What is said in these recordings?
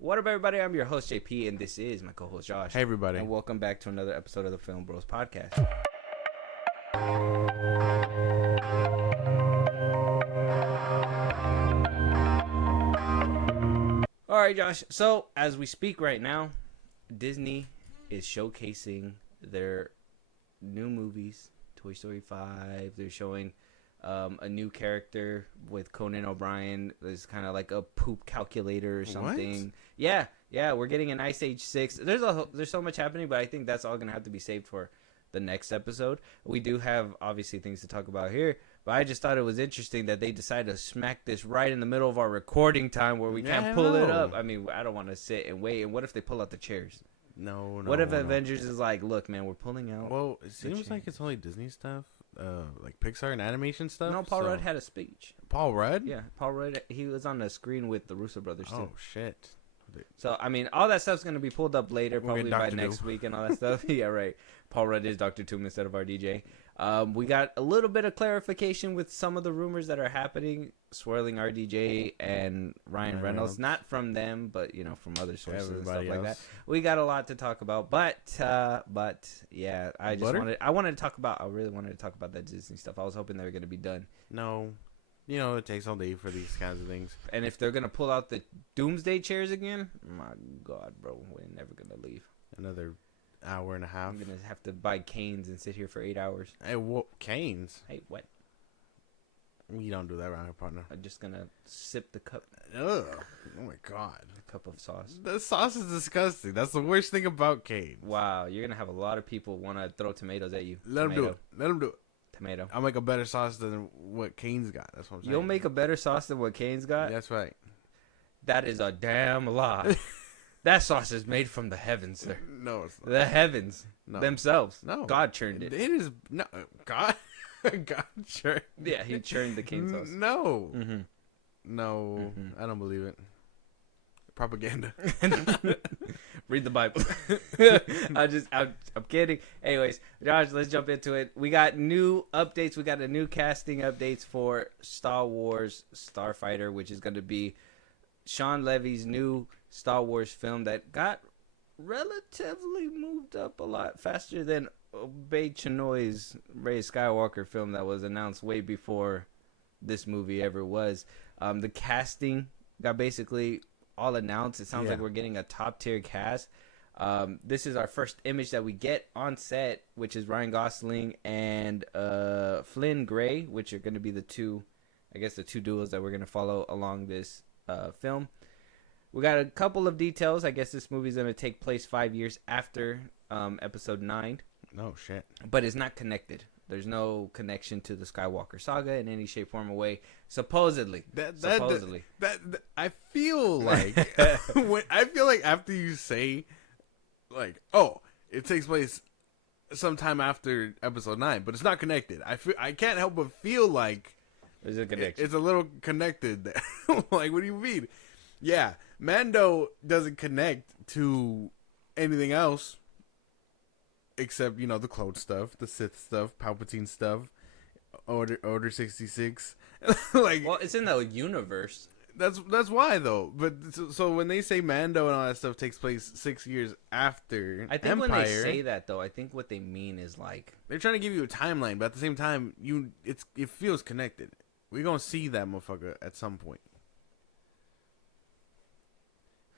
What up, everybody? I'm your host, JP, and this is my co-host, Josh. Hey, everybody. And welcome back to another episode of the Film Bros Podcast. All right, Josh. So, as we speak right now, Disney is showcasing their new movies. Toy Story 5. They're showing a new character with Conan O'Brien. There's kind of like a poop calculator or something. What? Yeah. We're getting an Ice Age 6. There's so much happening, but I think that's all gonna have to be saved for the next episode. We do have obviously things to talk about here, but I just thought it was interesting that they decided to smack this right in the middle of our recording time where we can't pull it up. I mean, I don't want to sit and wait. And what if they pull out the chairs? No. What if Avengers is like, look, man, we're pulling out? Well, it seems like it's only Disney stuff, like Pixar and animation stuff. No, Paul Rudd had a speech. Paul Rudd? Yeah, Paul Rudd. He was on the screen with the Russo brothers too. Oh shit. So I mean, all that stuff's gonna be pulled up later, We'll probably by next week and all that stuff. Yeah, right. Paul Rudd is Dr. Doom instead of RDJ. We got a little bit of clarification with some of the rumors that are happening, swirling RDJ and Ryan Reynolds. Not from them, but from other sources and stuff like that. We got a lot to talk about, but yeah, I really wanted to talk about that Disney stuff. I was hoping they were gonna be done. No. It takes all day for these kinds of things. And if they're gonna pull out the Doomsday chairs again, my God, bro, we're never gonna leave. Another hour and a half. I'm gonna have to buy canes and sit here for 8 hours. Hey, canes? Hey, what? We don't do that around here, partner. I'm just gonna sip the cup. Ugh. Oh my God. The cup of sauce. The sauce is disgusting. That's the worst thing about canes. Wow, you're gonna have a lot of people want to throw tomatoes at you. Let them do it. Tomato. I'll make a better sauce than what Cane's got. That's what I'm saying. You'll make a better sauce than what Cane's got? That's right. That is a damn lie. That sauce is made from the heavens, sir. No, it's not. The heavens themselves. No. God churned it. It is no God. God churned. Yeah, he churned the cane sauce. No. Mm-hmm. No, I don't believe it. Propaganda. Read the Bible. I'm kidding. Anyways, Josh, let's jump into it. We got new updates. We got a new casting updates for Star Wars Starfighter, which is going to be Sean Levy's new Star Wars film that got relatively moved up a lot faster than Obey Chinoy's Rey Skywalker film that was announced way before this movie ever was. The casting got basically all announced. It sounds like we're getting a top tier cast. This is our first image that we get on set, which is Ryan Gosling and Flynn Gray, which are going to be the two duos that we're going to follow along this film. We got a couple of details. I guess this movie is going to take place 5 years after episode 9. Oh shit! But it's not connected. There's no connection to the Skywalker saga in any shape, form, or way. Supposedly. Supposedly. That I feel like after you say, like, oh, it takes place sometime after episode 9, but it's not connected. I can't help but feel like there's a connection. It's a little connected there. Like, what do you mean? Yeah, Mando doesn't connect to anything else. Except, the clone stuff, the Sith stuff, Palpatine stuff, Order 66. Like, well, it's in the universe. That's why, though. But so when they say Mando and all that stuff takes place 6 years after I think Empire, when they say that, though, I think what they mean is like they're trying to give you a timeline, but at the same time, it feels connected. We're gonna see that motherfucker at some point.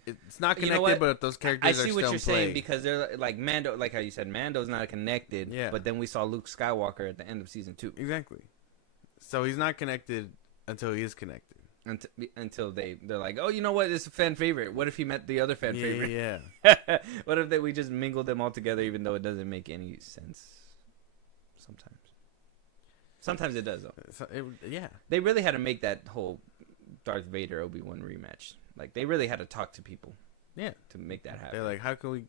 It's not connected, but those characters are still in play. I see what you're saying, because they're like Mando, like how you said, Mando's not connected. Yeah. But then we saw Luke Skywalker at the end of season 2. Exactly. So he's not connected until he is connected. Until they're like, oh, you know what? It's a fan favorite. What if he met the other fan favorite? Yeah. What if we just mingled them all together, even though it doesn't make any sense? Sometimes it does, though. Yeah. They really had to make that whole Darth Vader Obi-Wan rematch. Like, they really had to talk to people. Yeah. To make that happen. They're like, how can we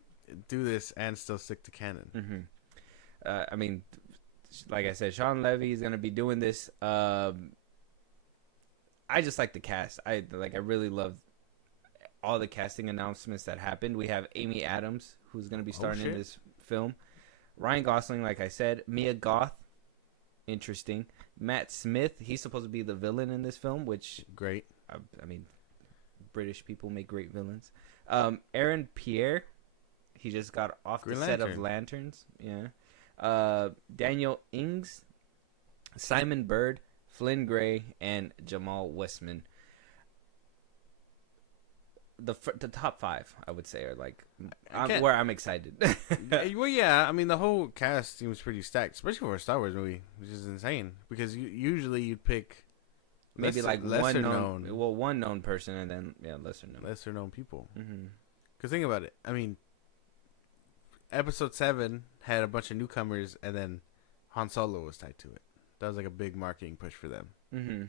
do this and still stick to canon? Mm-hmm. I mean, like I said, Sean Levy is going to be doing this. I just like the cast. I really love all the casting announcements that happened. We have Amy Adams, who's going to be starring in this film. Ryan Gosling, like I said. Mia Goth. Interesting. Matt Smith, he's supposed to be the villain in this film, which great. I mean, British people make great villains. Aaron Pierre, he just got off Green the set of Lantern. Lanterns. Yeah. Daniel Ings, Simon Bird, Flynn Gray, and Jamal Westman. The top 5, I would say, are like where I'm excited. Well, yeah, I mean, the whole cast seems pretty stacked, especially for a Star Wars movie, which is insane. Because usually you'd pick Maybe like lesser one known person, and then lesser known people. Mm-hmm. Because think about it. I mean, Episode 7 had a bunch of newcomers, and then Han Solo was tied to it. That was like a big marketing push for them. Mm-hmm.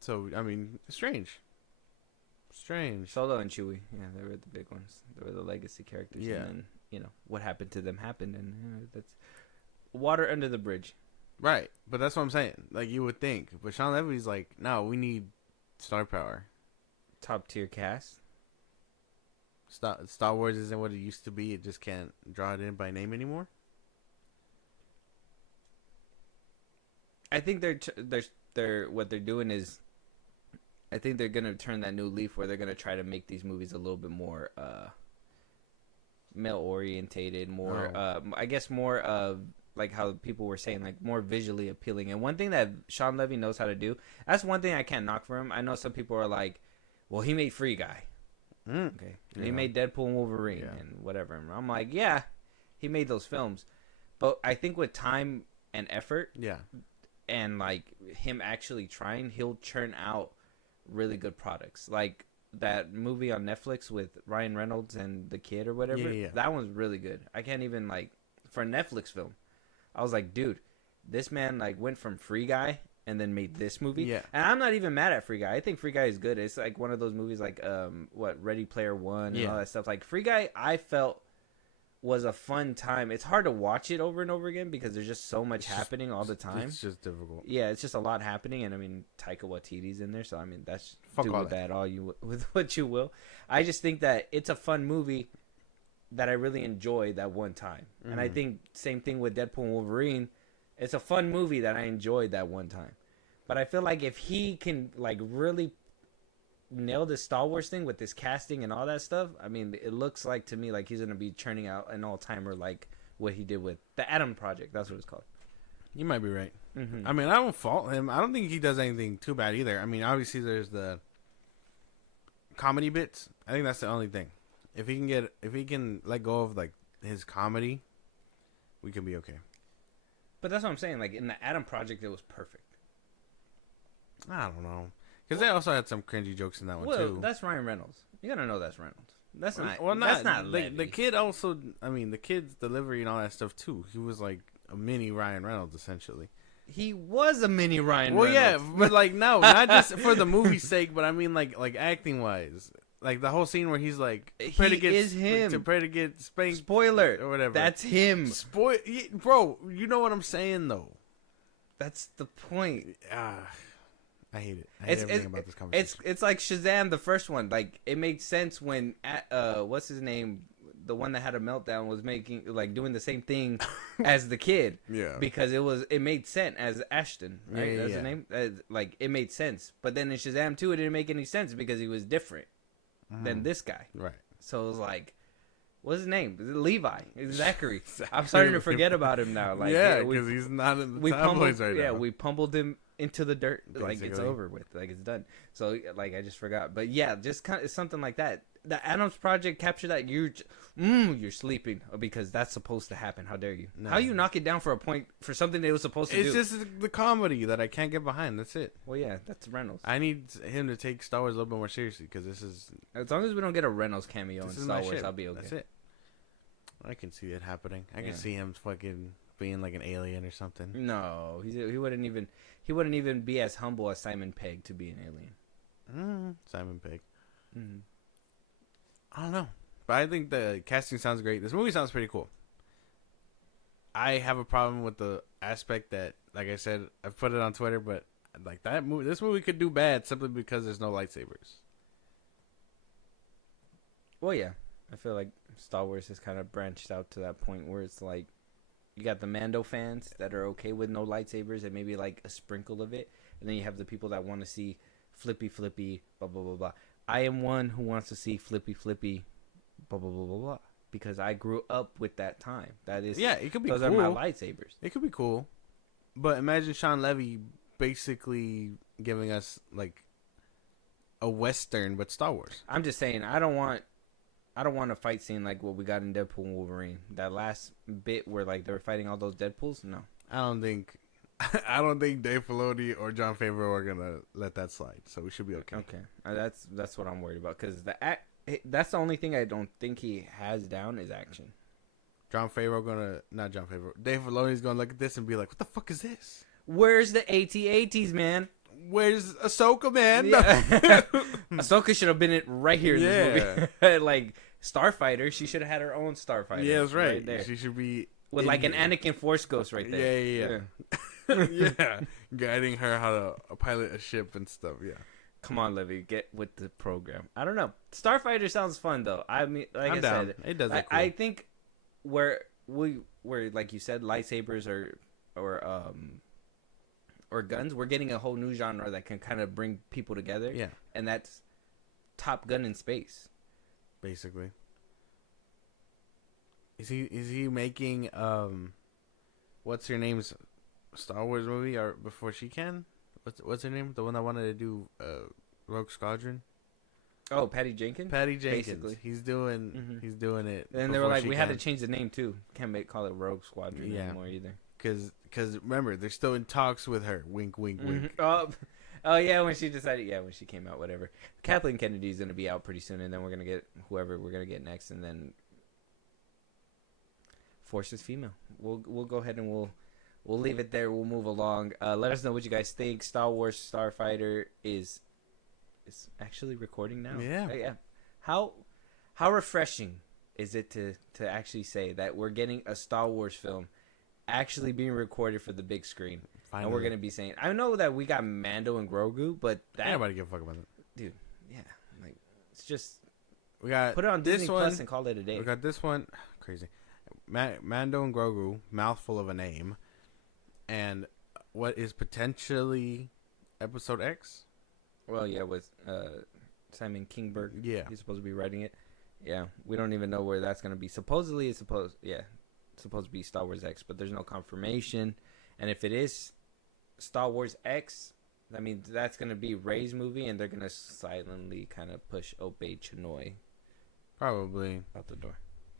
So, I mean, strange. Solo and Chewie, yeah, they were the big ones. They were the legacy characters. Yeah. And then, what happened to them happened, and that's water under the bridge. Right, but that's what I'm saying. Like, you would think. But Sean Levy's like, no, we need star power. Top tier cast. Star Wars isn't what it used to be. It just can't draw it in by name anymore. I think they're what they're doing is, I think they're gonna turn that new leaf where they're gonna try to make these movies a little bit more male orientated, more I guess more of like how people were saying, like more visually appealing. And one thing that Sean Levy knows how to do, that's one thing I can't knock for him. I know some people are like, well, he made Free Guy. Okay. And he made Deadpool and Wolverine and whatever. And I'm like, yeah, he made those films. But I think with time and effort and like him actually trying, he'll churn out really good products. Like that movie on Netflix with Ryan Reynolds and the kid or whatever. That one's really good. I can't even like, for a Netflix film, I was like, dude, this man like went from Free Guy and then made this movie. Yeah. And I'm not even mad at Free Guy. I think Free Guy is good. It's like one of those movies like Ready Player One and all that stuff. Like Free Guy, I felt was a fun time. It's hard to watch it over and over again because there's just so much happening all the time. It's just difficult. Yeah, it's just a lot happening, and I mean Taika Waititi's in there, so I mean that's do with that all you with what you will. I just think that it's a fun movie that I really enjoyed that one time, and I think same thing with Deadpool and Wolverine. It's a fun movie that I enjoyed that one time, but I feel like if he can like really nail this Star Wars thing with this casting and all that stuff, I mean, it looks like to me like he's gonna be churning out an all-timer like what he did with the Adam Project. That's what it's called. You might be right. I mean, I don't fault him. I don't think he does anything too bad either. I mean, obviously there's the comedy bits. I think that's the only thing. If he can let go of like his comedy, we can be okay. But that's what I'm saying. Like in the Adam Project, it was perfect. I don't know. Because they also had some cringy jokes in that one, too. Well, that's Ryan Reynolds. You gotta know that's Reynolds. That's not. Well, that's not the kid also. I mean, the kid's delivery and all that stuff too. He was like a mini Ryan Reynolds, essentially. He was a mini Ryan Reynolds. Well, yeah, but like no, not just for the movie's sake, but I mean like acting wise, like the whole scene where he's like, he is him to pray to get spanked. Spoiler or whatever. That's him. Bro. You know what I'm saying though. That's the point. I hate it. I hate everything about this conversation. It's like Shazam, the first one. Like it made sense when what's his name, the one that had a meltdown, was doing the same thing as the kid. Yeah. Because it made sense as Ashton, right? That's his name. Like it made sense. But then in Shazam 2, it didn't make any sense because he was different than this guy. Right. So it was like, what's his name? Levi. It's Zachary. I'm starting to forget about him now. Like because he's not in the tabloids right now. Yeah, we pummeled him into the dirt. Basically. Like it's over with. Like it's done. So like I just forgot. But yeah, just kind of something like that. The Adams Project captured that. You're sleeping because that's supposed to happen. How dare you? No. How you knock it down for a point for something they was supposed to do? It's just the comedy that I can't get behind. That's it. Well, yeah, that's Reynolds. I need him to take Star Wars a little bit more seriously because this is. As long as we don't get a Reynolds cameo in Star Wars, I'll be okay. That's it. I can see it happening. I can see him fucking being like an alien or something. No, he wouldn't even be as humble as Simon Pegg to be an alien. Simon Pegg. I don't know, but I think the casting sounds great. This movie sounds pretty cool. I have a problem with the aspect that, like I said, I've put it on Twitter, but like this movie could do bad simply because there's no lightsabers. Well, yeah, I feel like Star Wars has kind of branched out to that point where it's like you got the Mando fans that are okay with no lightsabers and maybe like a sprinkle of it, and then you have the people that want to see flippy, blah, blah, blah, blah. I am one who wants to see flippy, blah, blah, blah, blah, blah. Because I grew up with that time. That is, Yeah, it could be those cool. are my lightsabers. It could be cool. But imagine Sean Levy basically giving us, like, a Western, but Star Wars. I'm just saying, I don't want a fight scene like what we got in Deadpool and Wolverine. That last bit where, like, they were fighting all those Deadpools, no. I don't think Dave Filoni or Jon Favreau are gonna let that slide, so we should be okay. Okay, that's what I'm worried about, because that's the only thing I don't think he has down is action. Dave Filoni's gonna look at this and be like, "What the fuck is this? Where's the AT-ATs, man? Where's Ahsoka, man? Yeah. Ahsoka should have been it right here in this movie. Like Starfighter, she should have had her own Starfighter. Yeah, that's right. There. She should be with like an Anakin Force Ghost right there. Yeah. Yeah, guiding her how to pilot a ship and stuff. Yeah. Come on, Livy, get with the program. I don't know. Starfighter sounds fun though. I mean, like I'm I down. said, it does. Cool. I think where like you said, lightsabers or guns, we're getting a whole new genre that can kind of bring people together. Yeah, and that's Top Gun in space, basically. Is he making what's her name's Star Wars movie or before she can? What's her name? The one that wanted to do Rogue Squadron. Oh, Patty Jenkins. Basically. He's doing it. And they were like, we had to change the name too. Can't call it Rogue Squadron anymore either. Because remember, they're still in talks with her. Wink, wink, wink. Oh yeah, when she decided, when she came out, whatever. Kathleen Kennedy's gonna be out pretty soon, and then we're gonna get whoever we're gonna get next, and then Force is female. We'll go ahead and we'll leave it there. We'll move along. Let us know what you guys think. Star Wars Starfighter is actually recording now. Yeah. How refreshing is it to actually say that we're getting a Star Wars film actually being recorded for the big screen? Finally. And we're gonna be saying, I know that we got Mando and Grogu, but nobody give a fuck about that, dude. Yeah, like it's just we got put it on Disney Plus and call it a day. We got this one, crazy. Mando and Grogu, mouthful of a name, and what is potentially Episode X. Well, yeah, with Simon Kinberg. Yeah, he's supposed to be writing it. Yeah, we don't even know where that's gonna be. Supposedly, it's supposed to be Star Wars X, but there's no confirmation. And if it is Star Wars X, I mean, that's going to be Rey's movie, and they're going to silently kind of push Obey Chinoy probably out the door.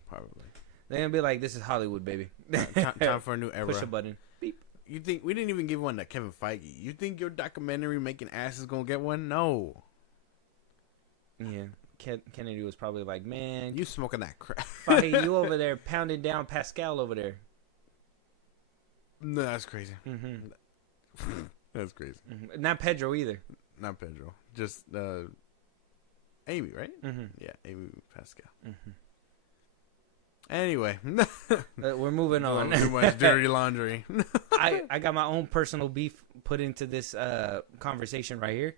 Probably. They're going to be like, this is Hollywood, baby. Time for a new era. Push a button. Beep. You think we didn't even give one to Kevin Feige? You think your documentary Making Ass is going to get one? No. Yeah. Kennedy was probably like, man, you smoking that crap. Feige, you over there pounding down Pascal over there. No, that's crazy. Mm-hmm. That's crazy. Mm-hmm. Not Pedro either. Not Pedro. Just Amy, right? Mm-hmm. Yeah, Amy Pascal. Mm-hmm. Anyway, we're moving on. Too much dirty laundry. I got my own personal beef put into this conversation right here.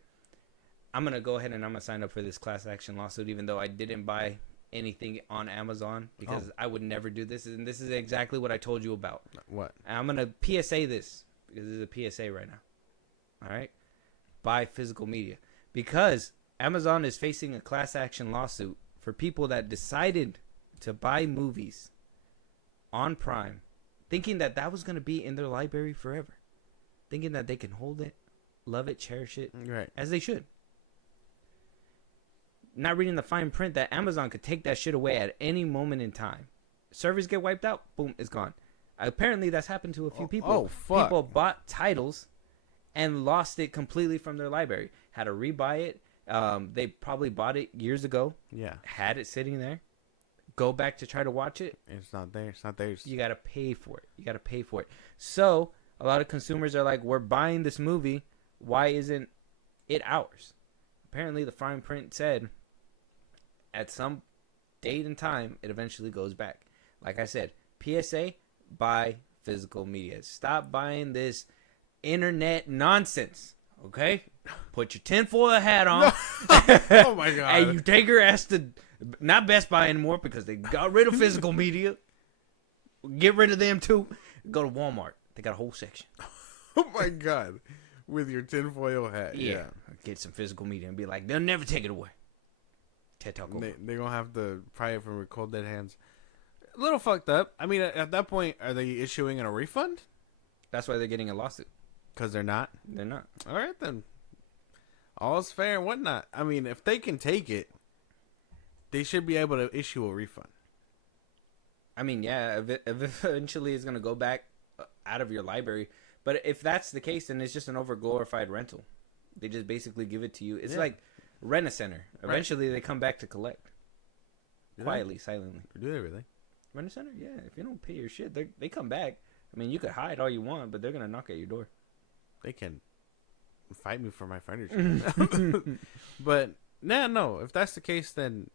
I'm gonna go ahead and I'm gonna sign up for this class action lawsuit, even though I didn't buy anything on Amazon, because I would never do this, and this is exactly what I told you about. What? And I'm gonna PSA this, because this is a PSA right now. All right, buy physical media, because Amazon is facing a class action lawsuit for people that decided to buy movies on Prime, thinking that was gonna be in their library forever, thinking that they can hold it, love it, cherish it, right, as they should. Not reading the fine print that Amazon could take that shit away at any moment in time. Servers get wiped out, boom, it's gone. Apparently, that's happened to a few people. Oh, fuck. People bought titles and lost it completely from their library. Had to rebuy it. They probably bought it years ago. Yeah. Had it sitting there. Go back to try to watch it. It's not there. It's not theirs. You got to pay for it. So, a lot of consumers are like, we're buying this movie. Why isn't it ours? Apparently, the fine print said, at some date and time, it eventually goes back. Like I said, PSA, buy physical media. Stop buying this internet nonsense, okay? Put your tinfoil hat on. Oh, my God. And you take your ass to, not Best Buy anymore, because they got rid of physical media. Get rid of them, too. Go to Walmart. They got a whole section. Oh, my God. With your tinfoil hat. Yeah. Get some physical media and be like, they'll never take it away. TED Talk over. They're going to have to pry it from your cold dead hands. A little fucked up. I mean, at that point, are they issuing a refund? That's why they're getting a lawsuit. Because they're not? They're not. All right, then. All's fair and whatnot. I mean, if they can take it, they should be able to issue a refund. I mean, yeah, eventually it's going to go back out of your library. But if that's the case, then it's just an over-glorified rental. They just basically give it to you. It's like rent a center. Eventually they come back to collect. Quietly, silently. Do they really? Rent a center? Yeah. If you don't pay your shit, they come back. I mean, you could hide all you want, but they're going to knock at your door. They can fight me for my furniture. But, no. If that's the case, then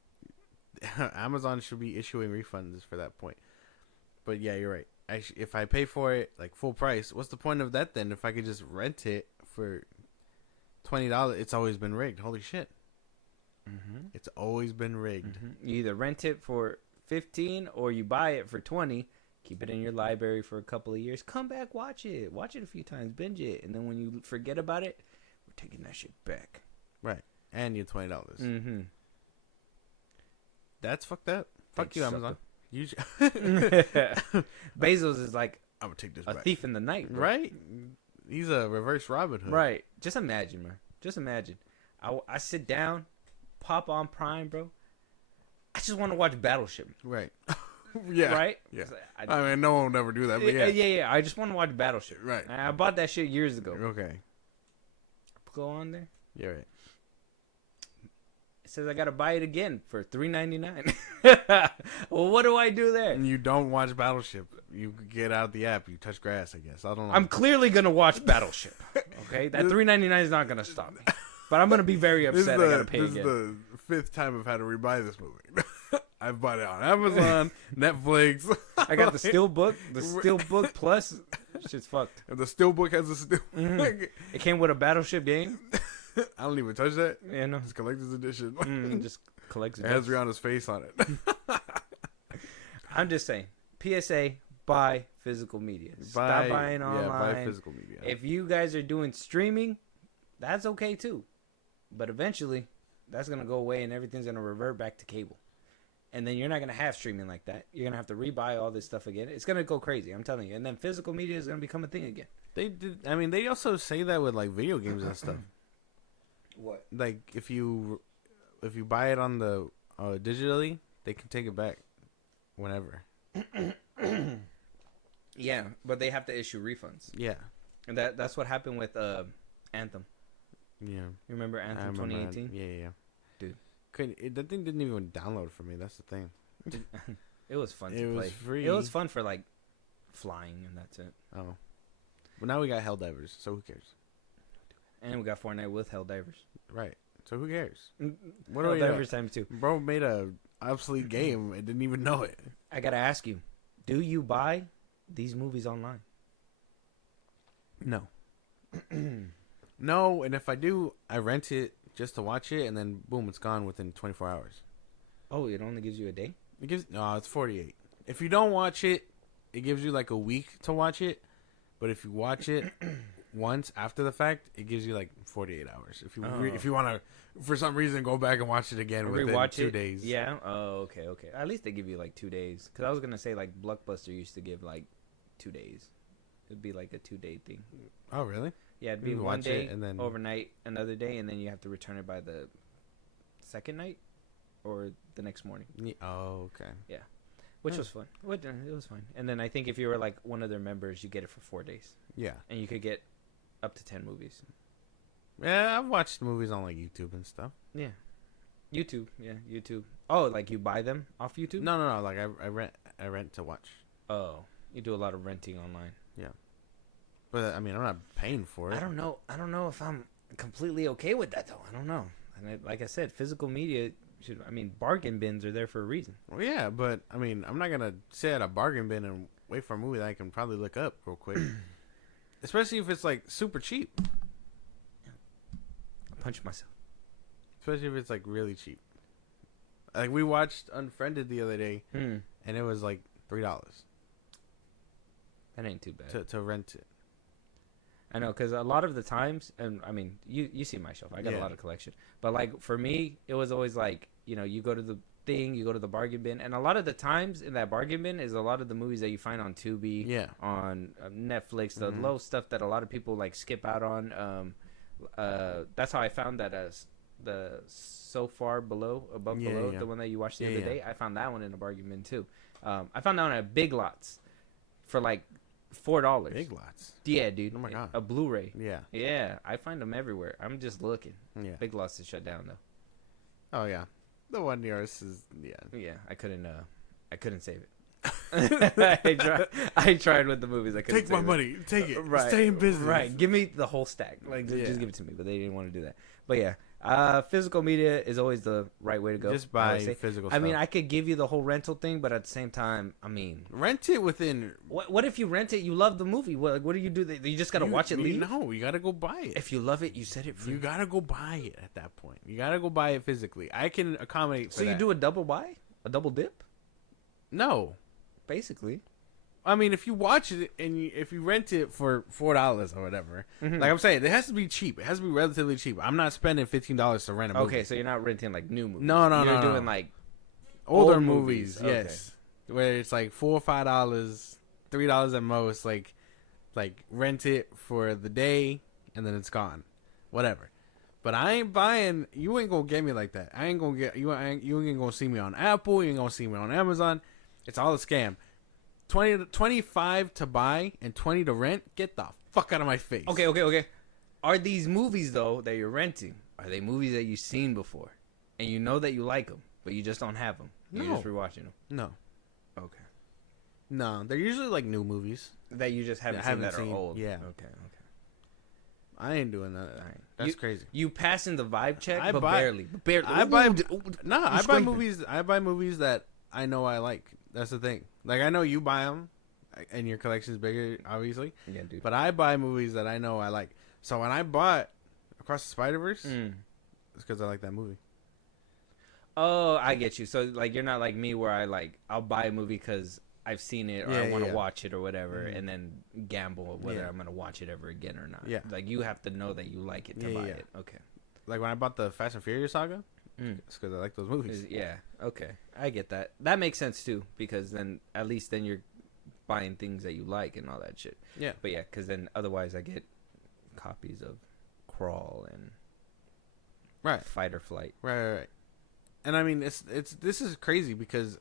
Amazon should be issuing refunds for that point. But, yeah, you're right. If I pay for it, like, full price, what's the point of that then? If I could just rent it for $20, it's always been rigged. Holy shit. Mm-hmm. It's always been rigged. Mm-hmm. You either rent it for $15 or you buy it for $20. Keep it in your library for a couple of years. Come back, watch it a few times, binge it, and then when you forget about it, we're taking that shit back. Right, and you $20. Mm-hmm. That's fucked up. Fuck you, Amazon. Bezos is like I'm gonna take this a back. thief in the night, bro. Right? He's a reverse Robin Hood. Right. Just imagine, man. Just imagine. I sit down, pop on Prime, bro. I just want to watch Battleship. Right. Yeah. Right? Yeah. I mean, no one will never do that, but yeah. Yeah. I just want to watch Battleship. Right. I bought that shit years ago. Okay. Go on there. Yeah, right. It says I gotta buy it again for $3.99. Well, what do I do there? And you don't watch Battleship. You get out the app. You touch grass, I guess. I don't know. I'm clearly gonna watch Battleship. Okay, that $3.99 is not gonna stop me. But I'm gonna be very upset. I gotta pay again. This is the 5th time I've had to rebuy this movie. I've bought it on Amazon, Netflix. I got the Steelbook. The Steelbook Plus. Shit's fucked. And the Steelbook has a Steelbook. Mm-hmm. It came with a Battleship game. I don't even touch that. Yeah, no. It's collector's edition. Just collects it. It has Rihanna's face on it. I'm just saying. PSA, buy physical media. Stop buying online. Yeah, buy physical media. If you guys are doing streaming, that's okay too. But eventually, that's going to go away and everything's going to revert back to cable. And then you're not going to have streaming like that. You're going to have to rebuy all this stuff again. It's going to go crazy, I'm telling you. And then physical media is going to become a thing again. They did. I mean, they also say that with like video games and stuff. What? Like if you buy it on the digitally, they can take it back whenever. Yeah, but they have to issue refunds. Yeah. And that's what happened with Anthem. Yeah. You remember Anthem 2018? Yeah. Dude. That thing didn't even download for me. That's the thing. It was fun to play. It was free. It was fun for like flying and that's it. Oh. But now we got Helldivers, so who cares? And we got Fortnite with Helldivers. Right. So who cares? What Helldivers times 2. Bro made a obsolete game and didn't even know it. I gotta ask you, do you buy these movies online? No. No, and if I do, I rent it just to watch it, and then boom, it's gone within 24 hours. Oh, it only gives you a day? It's 48. If you don't watch it, it gives you like a week to watch it. But if you watch it once after the fact, it gives you like 48 hours. If you want to, for some reason, go back and watch it again within 2 days. Yeah. Oh, okay. At least they give you like 2 days. Because I was gonna say like Blockbuster used to give like 2 days. It'd be like a 2-day thing. Oh, really? Yeah, it'd be one day and then overnight, another day, and then you have to return it by the second night or the next morning. Oh, okay. Yeah, which was fun. It was fun. And then I think if you were like one of their members, you get it for 4 days. Yeah, and you could get up to 10 movies. Yeah, I've watched movies on like YouTube and stuff. Yeah, YouTube. Yeah, YouTube. Oh, like you buy them off YouTube? No. Like I rent to watch. Oh, you do a lot of renting online. Yeah. But I mean, I'm not paying for it. I don't know if I'm completely okay with that though. I don't know. And like I said, physical media should. I mean, bargain bins are there for a reason. Well, yeah, but I mean, I'm not gonna sit at a bargain bin and wait for a movie that I can probably look up real quick. Especially if it's like super cheap. I punch myself. Especially if it's like really cheap. Like we watched Unfriended the other day, and it was like $3. That ain't too bad to rent it. I know, because a lot of the times, and I mean, you see my shelf. I got a Yeah. lot of collection, but like for me, it was always like, you go to the thing, you go to the bargain bin, and a lot of the times in that bargain bin is a lot of the movies that you find on Tubi, Yeah. on Netflix, the Mhm. low stuff that a lot of people like skip out on. That's how I found that as the So Far Below, Above Yeah, Below, yeah. the one that you watched the Yeah, other yeah. day. I found that one in a bargain bin too. I found that one at Big Lots for like $4. Big Lots. Yeah, dude. Oh my God. A Blu-ray. Yeah. Yeah, I find them everywhere. I'm just looking. Yeah. Big Lots is shut down though. Oh yeah. The one near us is Yeah, I couldn't save it. I tried with the movies. I couldn't Take my save it. money. Take it. Right. Stay in business. Right. Give me the whole stack. Like Yeah. just give it to me. But they didn't want to do that. But yeah, physical media is always the right way to go. Just I buy would say. physical I stuff. mean, I could give you the whole rental thing, but at the same time, I mean, rent it within. what if you rent it? You love the movie. What do you do? You just gotta watch it. Leave. No, you gotta go buy it. If you love it, you set it free. You gotta go buy it at that point. You gotta go buy it physically. I can accommodate. For So you that. do a double buy, a double dip, No, basically. I mean if you watch it and if you rent it for $4 or whatever, like I'm saying, it has to be cheap. It has to be relatively cheap. I'm not spending $15 to rent a movie. Okay, so you're not renting like new movies. No, You're no. doing like Older old movies, movies, yes, where it's like $4 or $5, $3 at most. Like rent it for the day and then it's gone, whatever. But I ain't buying. You ain't gonna get me like that. I ain't gonna get you. You ain't gonna see me on Apple. You ain't gonna see me on Amazon. It's all a scam. 25 to buy and 20 to rent. Get the fuck out of my face. Okay. Are these movies though that you're renting? Are they movies that you've seen before, and you know that you like them, but you just don't have them? You're No. just rewatching them. No. Okay. No, they're usually like new movies. That you just haven't That seen haven't that are seen, old. yeah. Okay. I ain't doing that. Alright. That's crazy. You passing the vibe check, I but buy- barely. But barely. I buy. Ooh, Nah, I buy scraping. movies. I buy movies that I know I like. That's the thing. Like I know you buy them, and your collection is bigger, obviously. Yeah, dude. But I buy movies that I know I like. So when I bought Across the Spider-Verse, it's because I like that movie. Oh, I get you. So like you're not like me where I'll buy a movie because I've seen it or I Yeah, want to yeah. watch it or whatever, Mhm. and then gamble whether Yeah. I'm gonna watch it ever again or not. Yeah. Like you have to know that you like it to Yeah, buy yeah. it. Okay. Like when I bought the Fast and Furious saga, it's because I like those movies. Yeah. Okay. I get that. That makes sense too because then at least then you're buying things that you like and all that shit. Yeah. But yeah, because then otherwise I get copies of Crawl and Right. Fight or Flight. Right. And I mean, it's this is crazy because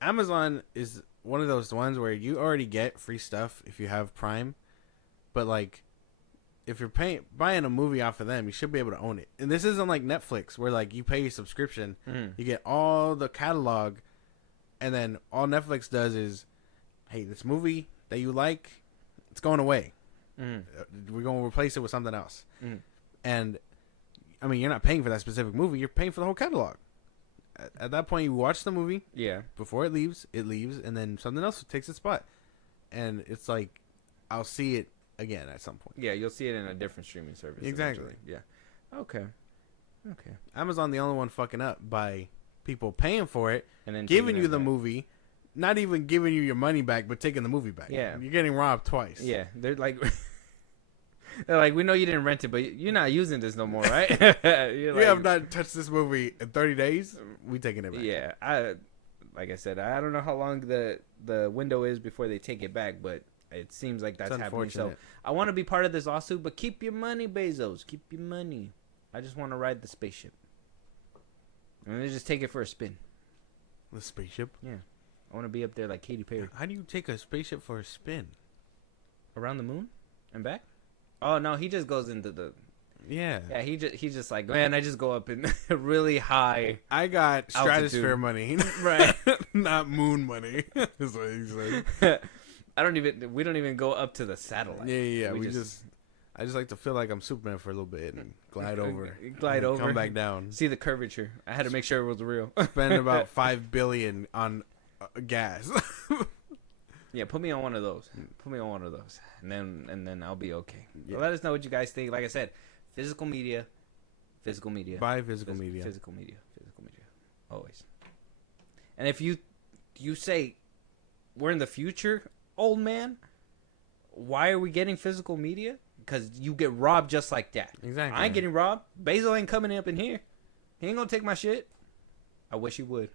Amazon is one of those ones where you already get free stuff if you have Prime, but like if you're buying a movie off of them, you should be able to own it. And this isn't like Netflix where like you pay your subscription, you get all the catalog, and then all Netflix does is, hey, this movie that you like, it's going away. We're going to replace it with something else. And I mean, you're not paying for that specific movie. You're paying for the whole catalog. At that point, you watch the movie. Yeah. Before it leaves, and then something else takes its spot. And it's like, I'll see it again at some point. Yeah, you'll see it in a different streaming service. Exactly. Eventually. Yeah. Okay. Amazon the only one fucking up by people paying for it, And then giving taking you it the back. movie, not even giving you your money back, but taking the movie back. Yeah. You're getting robbed twice. Yeah, they're like, we know you didn't rent it, but you're not using this no more, right? You have not touched this movie in 30 days. We taking it back. Yeah, like I said, I don't know how long the window is before they take it back, but it seems like that's It's happening. So unfortunate. I want to be part of this lawsuit, but keep your money, Bezos. Keep your money. I just want to ride the spaceship. And then just take it for a spin. The spaceship. Yeah. I want to be up there like Katy Perry. How do you take a spaceship for a spin? Around the moon and back? Oh, no, he just goes into the... Yeah. Yeah, he's just like, man, I just go up in really high... I got stratosphere Altitude. money. Right. Not moon money. That's what he said. We don't even go up to the satellite. Yeah. I just like to feel like I'm Superman for a little bit and glide over. Glide and over. Come back down. See the curvature. I had to make sure it was real. Spend about $5 billion on gas. Yeah, put me on one of those. Put me on one of those. And then I'll be okay. Yeah. So let us know what you guys think. Like I said, physical media. Buy physical media. Physical media. Always. And if you say we're in the future, old man, why are we getting physical media? because you get robbed just like that. Exactly. I ain't getting robbed. Basil ain't coming up in here. He ain't gonna take my shit. I wish he would.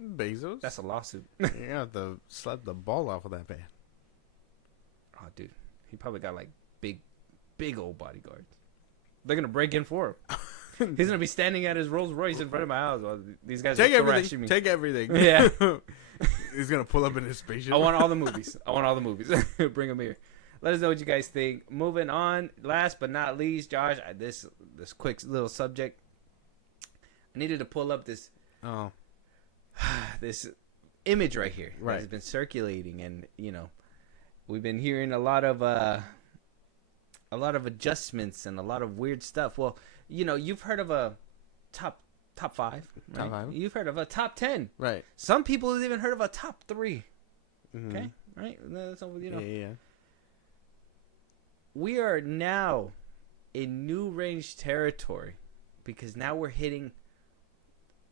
Bezos. That's a lawsuit. You have to slap the ball off of that man. Oh, dude, he probably got like big old bodyguards. They're gonna break in for him. He's gonna be standing at his Rolls Royce in front of my house while these guys Take are everything. thrashing me. Take everything. Yeah. He's gonna pull up in his spaceship. I want all the movies. Bring them here. Let us know what you guys think. Moving on, last but not least, Josh, this quick little subject. I needed to pull up this this image right here that has been circulating, and we've been hearing a lot of adjustments and a lot of weird stuff. Well, you've heard of a top 5, right? Top 5. You've heard of a top 10, right? Some people have even heard of a top 3. Mm-hmm. Okay, right? That's all, Yeah. We are now in new range territory because now we're hitting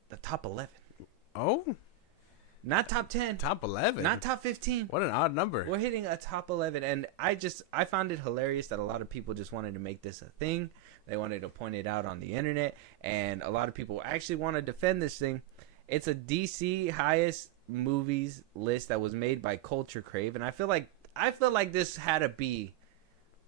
the top 11. Oh, not top 10, top 11, not top 15. What an odd number. We're hitting a top 11, and I found it hilarious that a lot of people just wanted to make this a thing. They wanted to point it out on the internet, and a lot of people actually want to defend this thing. It's a DC highest movies list that was made by Culture Crave, and I feel like this had to be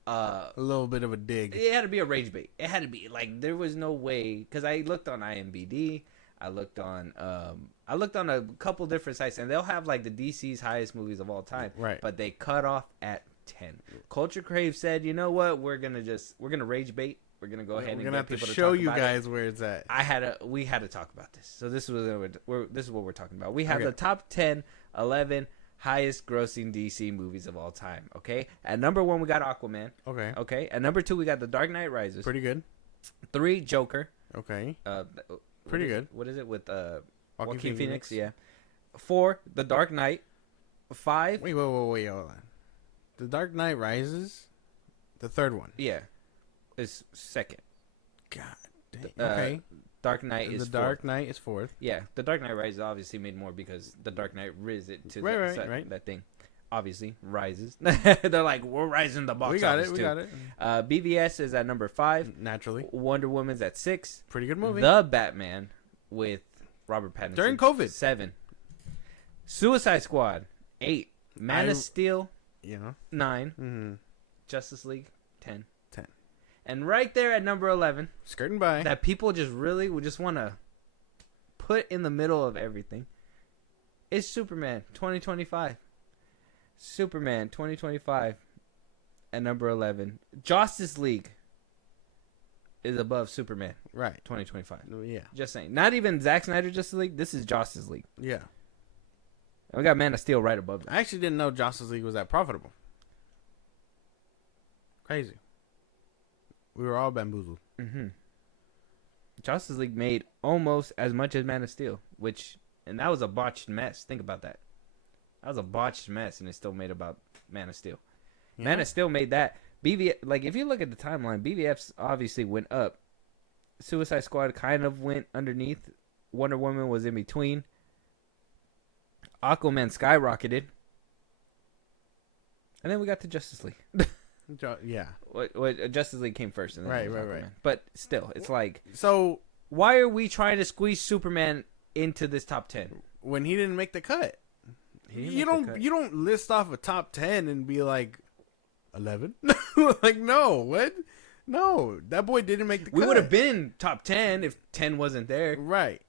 a little bit of a dig. It had to be a rage bait. It had to be like there was no way, because I looked on IMDb, I looked on a couple different sites, and they'll have like the DC's highest movies of all time, right? But they cut off at 10. Culture Crave said, you know what, we're gonna rage bait. We're gonna go ahead and get people to show talk you about guys where it's at. We had to talk about this. So this is what we're talking about. We have the top 10, 11 highest grossing DC movies of all time. Okay, at number 1 we got Aquaman. Okay. At number 2 we got The Dark Knight Rises. Pretty good. 3, Joker. Okay. Pretty good. What is it with Joaquin Phoenix? Yeah. 4, The Dark Knight. 5. Wait, hold on. The Dark Knight Rises, the third one. Yeah, is second. God dang. Okay. Dark Knight is the Dark Knight is fourth. Yeah, The Dark Knight Rises obviously made more because The Dark Knight risen it to that thing. Obviously, rises. They're like, we're rising the box office. We got it. BVS is at number 5. Naturally. Wonder Woman's at 6. Pretty good movie. The Batman with Robert Pattinson. During COVID. 7. Suicide Squad, 8. Man of Steel, 9. Mm-hmm. Justice League, 10. And right there at number 11, skirting by, that people just really would just want to put in the middle of everything, is Superman 2025. Superman 2025 at number 11. Justice League is above Superman. Right. 2025. Yeah. Just saying. Not even Zack Snyder Justice League. This is Justice League. Yeah. And we got Man of Steel right above it. I actually didn't know Justice League was that profitable. Crazy. We were all bamboozled. Mm-hmm. Justice League made almost as much as Man of Steel, and that was a botched mess. Think about that. That was a botched mess, and it still made about Man of Steel. Yeah. Man of Steel made that. Like, if you look at the timeline, BVF's obviously went up. Suicide Squad kind of went underneath. Wonder Woman was in between. Aquaman skyrocketed. And then we got to Justice League. Yeah. What Justice League came first. And then right. But still, it's like... So... Why are we trying to squeeze Superman into this top 10? When he didn't make the cut. You don't list off a top 10 and be like 11. Like, no, what? No, that boy didn't make the cut. We would have been top 10 if 10 wasn't there. Right.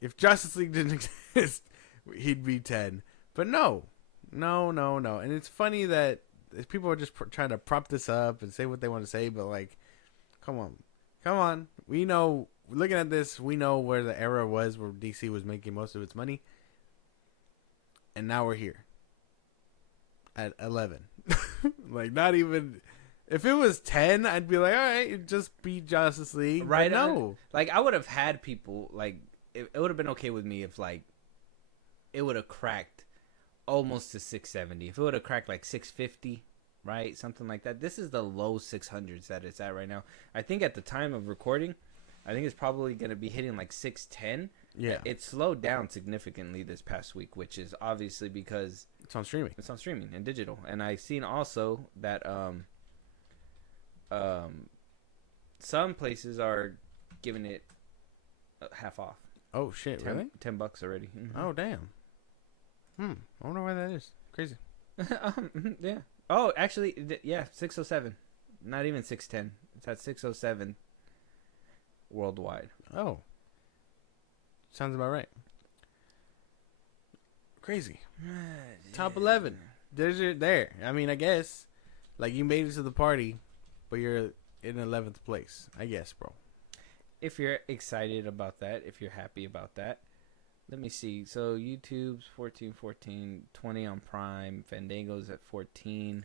If Justice League didn't exist, he'd be 10. But no. And it's funny that people are just trying to prop this up and say what they want to say, but like, come on. We know, looking at this, we know where the era was where DC was making most of its money. And now we're here at 11. Like, not even... If it was 10, I'd be like, all right, just beat Justice League. Right? But no. Like, I would have had people, like, it would have been okay with me if, like, it would have cracked almost to 670. If it would have cracked, like, 650, right? Something like that. This is the low 600s that it's at right now. I think at the time of recording, I think it's probably going to be hitting, like, 610. Yeah. It slowed down significantly this past week, which is obviously because... It's on streaming. and digital. And I've seen also that... Some places are giving it half off. Oh shit! Really? $10 already. Mm-hmm. Oh damn. I wonder why that is. Crazy. Yeah. Oh, actually, yeah, 607. Not even 610. It's at 607 worldwide. Oh. Sounds about right. Crazy. Top 11. There's your there. I mean, I guess like you made it to the party, but you're in 11th place. I guess, bro. If you're excited about that, if you're happy about that. Let me see. So YouTube's 14, 20 on Prime. Fandango's at 14.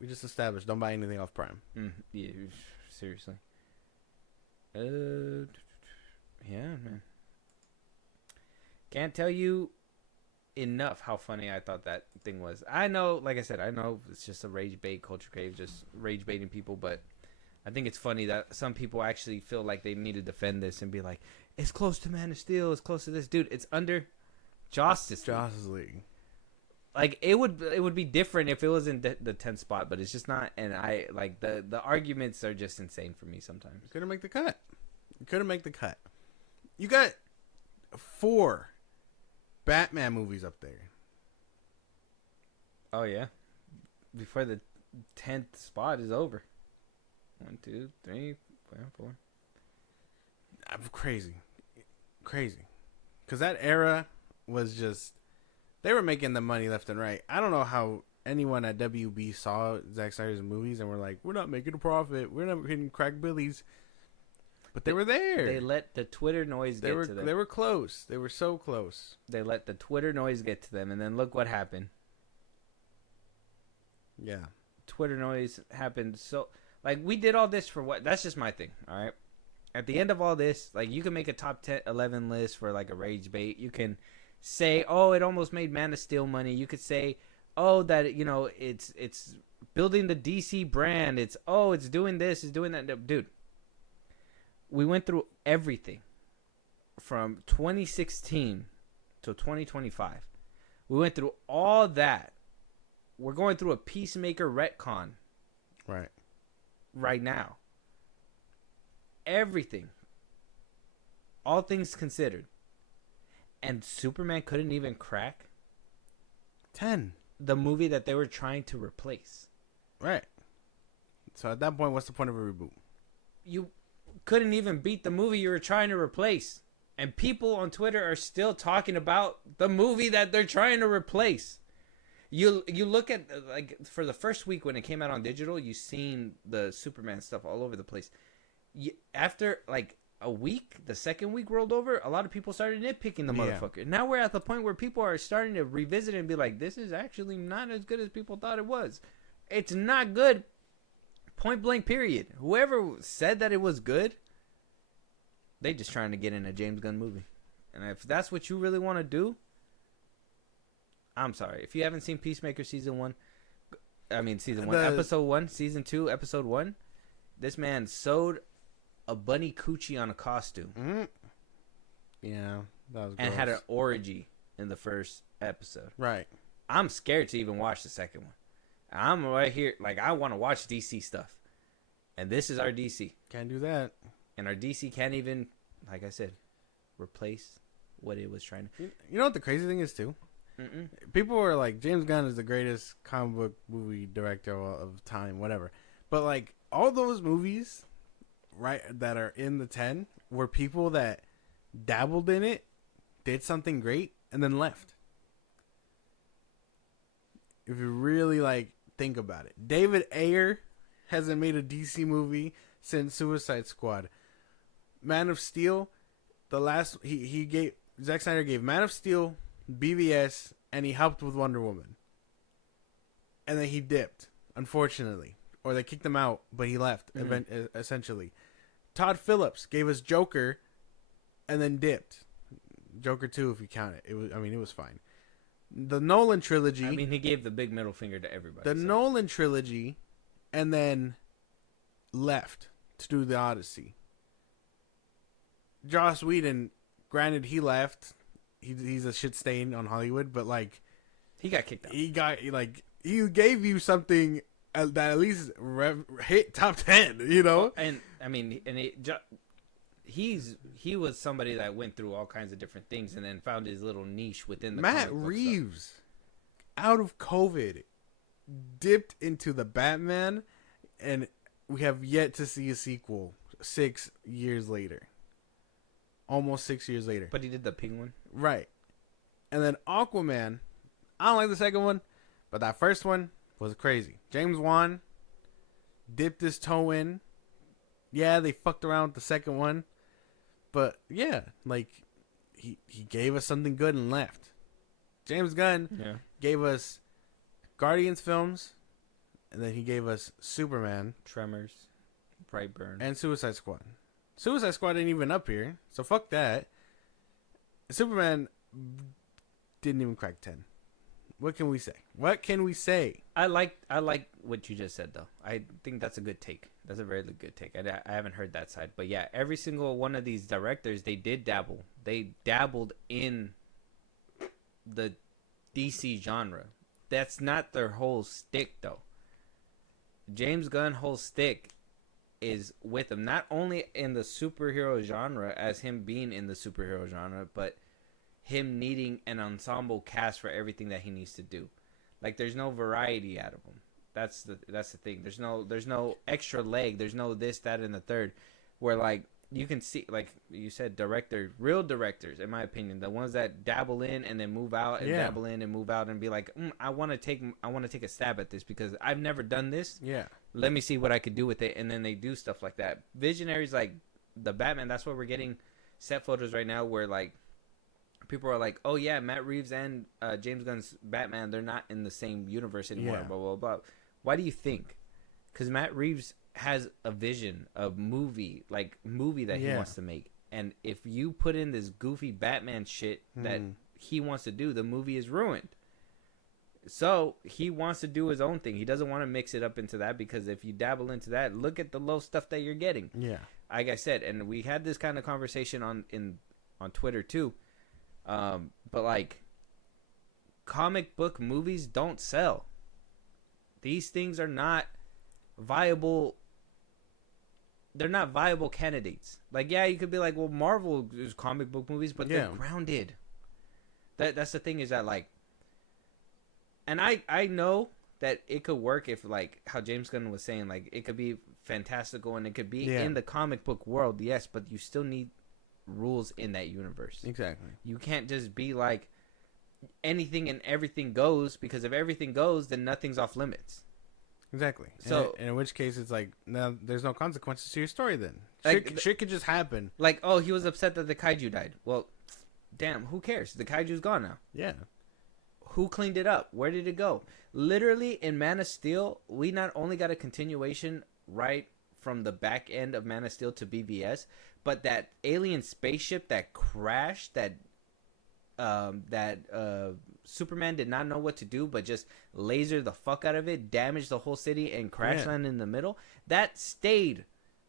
We just established don't buy anything off Prime. Yeah, seriously. Yeah, man. Can't tell you enough how funny I thought that thing was. I know, like I said, I know it's just a rage bait culture crave, just rage baiting people, but I think it's funny that some people actually feel like they need to defend this and be like, it's close to Man of Steel, it's close to this. Dude, it's under Justice League. Like, it would be different if it was in the 10th spot, but it's just not. And I, like, the arguments are just insane for me sometimes. You couldn't make the cut. You got 4 Batman movies up there. Oh, yeah. Before the 10th spot is over. 1, 2, 3, 4. Crazy. Because that era was just... They were making the money left and right. I don't know how anyone at WB saw Zack Snyder's movies and were like, we're not making a profit. We're not hitting crack billies. But they were there. They let the Twitter noise get to them. They were close. They were so close. They let the Twitter noise get to them. And then look what happened. Yeah. Twitter noise happened. So, like, we did all this for what? That's just my thing, all right? At the end of all this, like, you can make a top 10, 11 list for, like, a rage bait. You can say, oh, it almost made Man of Steel money. You could say, oh, that, you know, it's building the DC brand. It's doing this, it's doing that. Dude, we went through everything from 2016 to 2025. We went through all that. We're going through a Peacemaker retcon. Right now. Everything. All things considered. And Superman couldn't even crack 10. The movie that they were trying to replace. Right. So at that point, what's the point of a reboot? You couldn't even beat the movie you were trying to replace. And people on Twitter are still talking about the movie that they're trying to replace. You look at, like, for the first week when it came out on digital, you seen the Superman stuff all over the place. After, like, a week, the second week rolled over, a lot of people started nitpicking the motherfucker. Now we're at the point where people are starting to revisit it and be like, this is actually not as good as people thought it was. It's not good. Point blank, period. Whoever said that it was good, they just trying to get in a James Gunn movie. And if that's what you really want to do, I'm sorry. If you haven't seen Peacemaker season 1, episode 1, season 2, episode 1, this man sewed a bunny coochie on a costume. Yeah, that was gross. And had an orgy in the first episode. Right. I'm scared to even watch the second one. I'm right here, like, I want to watch DC stuff. And this is our DC. Can't do that. And our DC can't even, like I said, replace what it was trying to. You know what the crazy thing is, too? People were like, James Gunn is the greatest comic book movie director of time, whatever. But, like, all those movies, right, that are in the 10 were people that dabbled in it, did something great, and then left. If you really, like, think about it. David Ayer hasn't made a DC movie since Suicide Squad. Man of Steel, Zack Snyder gave Man of Steel, BVS, and he helped with Wonder Woman. And then he dipped, unfortunately. Or they kicked him out, but he left, essentially. Todd Phillips gave us Joker, and then dipped. Joker 2, if you count it. It was fine. The Nolan trilogy. He gave the big middle finger to everybody. Nolan trilogy, and then left to do the Odyssey. Joss Whedon, granted, he left. He's a shit stain on Hollywood, but, like, he got kicked out. He gave you something that at least hit top 10. You know, and I mean, he was somebody that went through all kinds of different things and then found his little niche within the Matt comic book Reeves, stuff. out of COVID, dipped into the Batman, and we have yet to see a sequel 6 years later. Almost 6 years later. But he did the Penguin. Right. And then Aquaman, I don't like the second one, but that first one was crazy. James Wan dipped his toe in. Yeah, they fucked around with the second one. But yeah, like he gave us something good and left. James Gunn gave us Guardians films, and then he gave us Superman, Tremors, Brightburn, and Suicide Squad. Suicide Squad ain't even up here, so fuck that. Superman didn't even crack 10. What can we say? I like what you just said, though. I think that's a good take. That's a very good take. I haven't heard that side. But yeah, every single one of these directors, they did dabble. They dabbled in the DC genre. That's not their whole stick, though. James Gunn's whole stick is with him, not only in the superhero genre as him being in the superhero genre, but him needing an ensemble cast for everything that he needs to do. Like, there's no variety out of him. That's the thing. There's no extra leg. There's no this, that, and the third. Where, like, you can see, like you said, real directors, in my opinion, the ones that dabble in and then move out and dabble in and move out and be like, I want to take a stab at this because I've never done this. Yeah. Let me see what I could do with it, and then they do stuff like that. Visionaries like the Batman. That's why we're getting set photos right now where like people are like, oh yeah, Matt Reeves and James Gunn's Batman, they're not in the same universe anymore. Blah blah blah. Why do you think? Because Matt Reeves has a vision of movie that he wants to make, and if you put in this goofy Batman shit that he wants to do, the movie is ruined. So he wants to do his own thing. He doesn't want to mix it up into that, because if you dabble into that, look at the low stuff that you're getting. Yeah, like I said, and we had this kind of conversation on Twitter too. But like, comic book movies don't sell. These things are not viable. They're not viable candidates. Like, yeah, you could be like, well, Marvel is comic book movies, but they're grounded. That's the thing, is that like, and I know that it could work if, like how James Gunn was saying, like it could be fantastical and it could be in the comic book world, yes, but you still need rules in that universe. Exactly. You can't just be like anything and everything goes, because if everything goes, then nothing's off limits. Exactly. So, and in which case, it's like, now there's no consequences to your story. Then shit could just happen. Like, oh, he was upset that the kaiju died. Well, damn, who cares? The kaiju's gone now. Yeah. Who cleaned it up? Where did it go? Literally, in Man of Steel, we not only got a continuation right from the back end of Man of Steel to BVS, but that alien spaceship that crashed, that Superman did not know what to do, but just lasered the fuck out of it, damaged the whole city, and crash landed in the middle. That stayed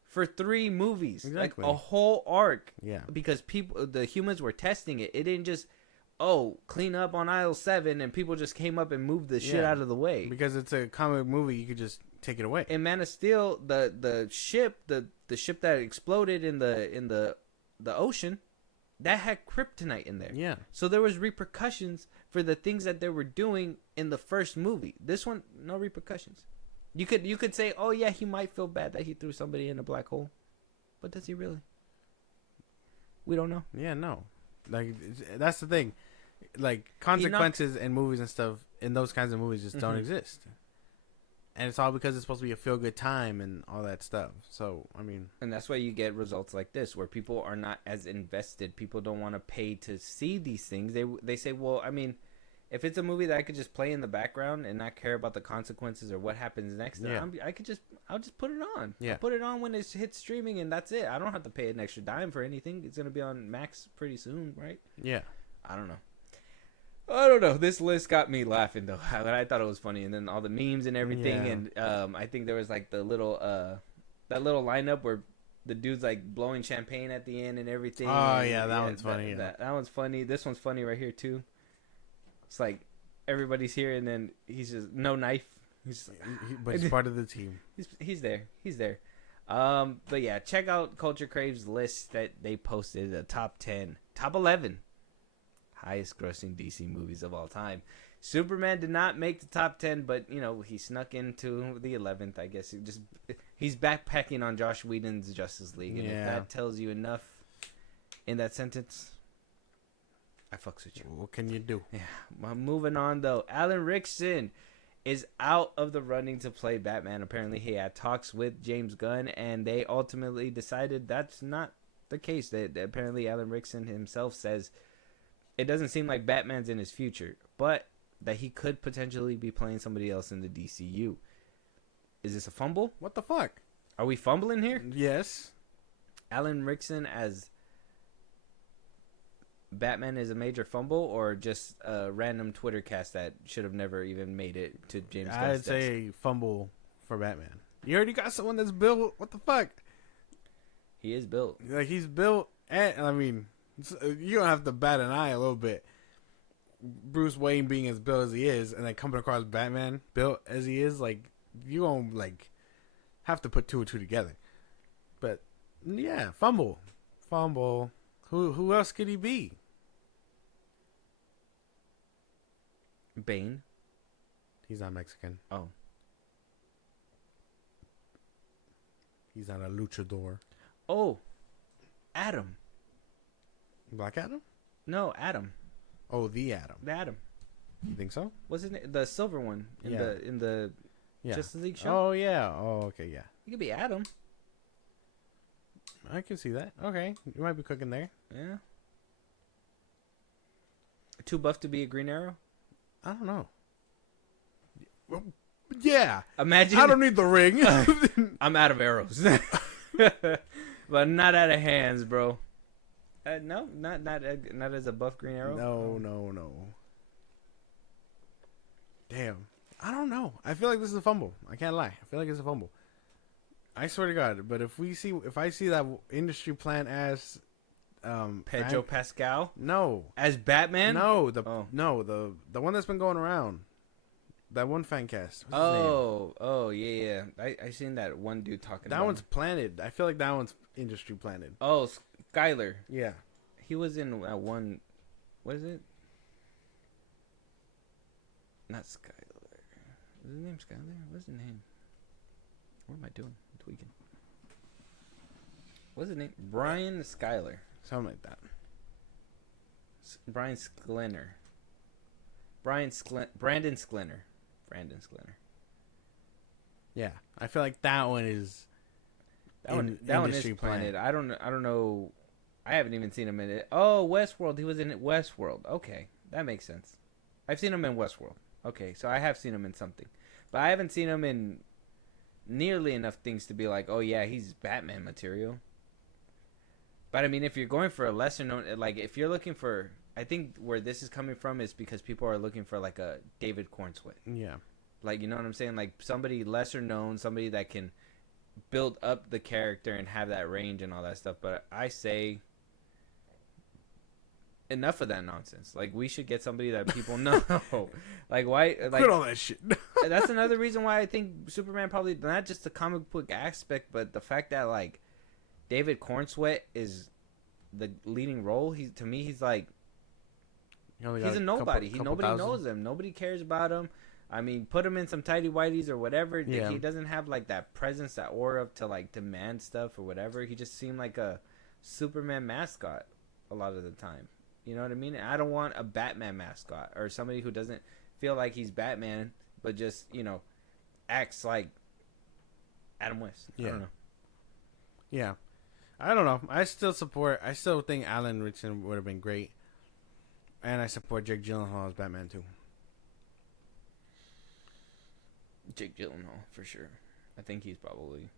for 3 movies, like a whole arc. Yeah, because the humans were testing it. It didn't just clean up on aisle 7 and people just came up and moved the shit out of the way. Because it's a comic movie, you could just take it away. In Man of Steel, the ship that exploded in the ocean, that had kryptonite in there. Yeah. So there was repercussions for the things that they were doing in the first movie. This one, no repercussions. You could say, oh yeah, he might feel bad that he threw somebody in a black hole, but does he really? We don't know. Yeah, no. Like, that's the thing. Like, consequences in movies and stuff, in those kinds of movies, just don't exist. And it's all because it's supposed to be a feel-good time and all that stuff. So, I mean... And that's why you get results like this, where people are not as invested. People don't want to pay to see these things. They say, well, I mean, if it's a movie that I could just play in the background and not care about the consequences or what happens next, then I'll just put it on. Yeah. I'll put it on when it hits streaming, and that's it. I don't have to pay an extra dime for anything. It's going to be on Max pretty soon, right? Yeah. I don't know. This list got me laughing though. I thought it was funny, and then all the memes and everything. Yeah. And I think there was like the little that little lineup where the dude's like blowing champagne at the end and everything. Oh yeah, that one's funny. That one's funny. This one's funny right here too. It's like everybody's here, and then he's just no knife. But he's part of the team. He's there. He's there. But yeah, check out Culture Crave's list that they posted. The top 10, top 11 highest grossing DC movies of all time. Superman did not make the top 10, but he snuck into the 11th. I guess he's backpacking on Josh Whedon's Justice League, and if that tells you enough in that sentence, I fucks with you. What can you do? Yeah. Well, moving on though, Alan Ritchson is out of the running to play Batman. Apparently, he had talks with James Gunn, and they ultimately decided that's not the case. That apparently Alan Ritchson himself says it doesn't seem like Batman's in his future, but that he could potentially be playing somebody else in the DCU. Is this a fumble? What the fuck? Are we fumbling here? Yes. Alan Ritchson as Batman is a major fumble, or just a random Twitter cast that should have never even made it to James Gunn's I'd say fumble for Batman. You already got someone that's built. What the fuck? He is built. Like, he's built, and I mean, you don't have to bat an eye a little bit. Bruce Wayne being as built as he is, and then coming across Batman built as he is, like, you don't have to put two and two together. But yeah, fumble. Who else could he be? Bane. He's not Mexican. Oh. He's not a luchador. Oh. Adam. Black Adam? No, Adam. Oh, the Adam. The Adam. You think so? What's his name? The silver one in the Justice League show? Oh, yeah. Oh, okay, yeah. He could be Adam. I can see that. Okay. You might be cooking there. Yeah. Too buff to be a Green Arrow? I don't know. Well, yeah. Imagine. I don't need the ring. I'm out of arrows. But not out of hands, bro. No, not as a buff Green Arrow. No. Damn. I don't know. I feel like this is a fumble. I can't lie. I feel like it's a fumble. I swear to God. But if I see that industry plan as Pedro Pascal? No. As Batman? No, the one that's been going around. That one fan cast. Oh, yeah. I seen that one dude talking about that one's planted. I feel like that one's industry planted. Oh, Skyler. Yeah. He was in that one. What is it? Not Skyler. Is his name Skyler? What's his name? What am I doing? I'm tweaking. What's his name? Brian Skyler. Something like that. Brian Sklenner. Brandon Sklenner. Yeah, I feel like that one is. That one is planted. I don't know. I haven't even seen him in it. Oh, Westworld. He was in Westworld. Okay, that makes sense. I've seen him in Westworld. Okay, so I have seen him in something, but I haven't seen him in nearly enough things to be like, oh yeah, he's Batman material. But I mean, if you're going for a lesser known, like if you're looking for, I think where this is coming from is because people are looking for like a David Cornsweet. Yeah. Like, you know what I'm saying? Like somebody lesser known, somebody that can build up the character and have that range and all that stuff. But I say enough of that nonsense. Like, we should get somebody that people know. Like, why? Like, quit all that shit. That's another reason why I think Superman probably, not just the comic book aspect, but the fact that, like, David Cornsweet is the leading role. To me, he's like, he's a nobody. Nobody knows him. Nobody cares about him. I mean, put him in some tidy whities or whatever. Yeah. He doesn't have like that presence, that aura to like demand stuff or whatever. He just seemed like a Superman mascot a lot of the time. You know what I mean? I don't want a Batman mascot or somebody who doesn't feel like he's Batman, but just, acts like Adam West. Yeah. I don't know. Yeah. I don't know. I still think Alan Ritchson would have been great. And I support Jake Gyllenhaal as Batman too. Jake Gyllenhaal, for sure. I think he's probably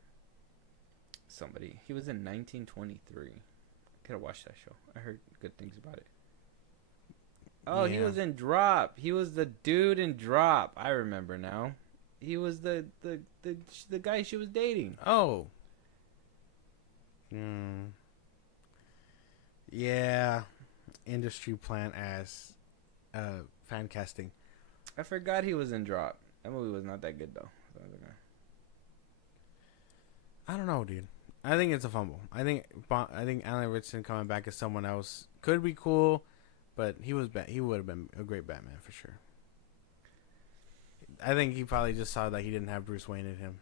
somebody. He was in 1923. Could have watched that show. I heard good things about it. Oh, yeah. He was in Drop. He was the dude in Drop. I remember now. He was the guy she was dating. Oh. Yeah. Industry plan as fan casting. I forgot he was in Drop. That movie was not that good though. So I don't know, dude. I think it's a fumble. I think Alan Ritchson coming back as someone else could be cool, but he would have been a great Batman for sure. I think he probably just saw that he didn't have Bruce Wayne in him.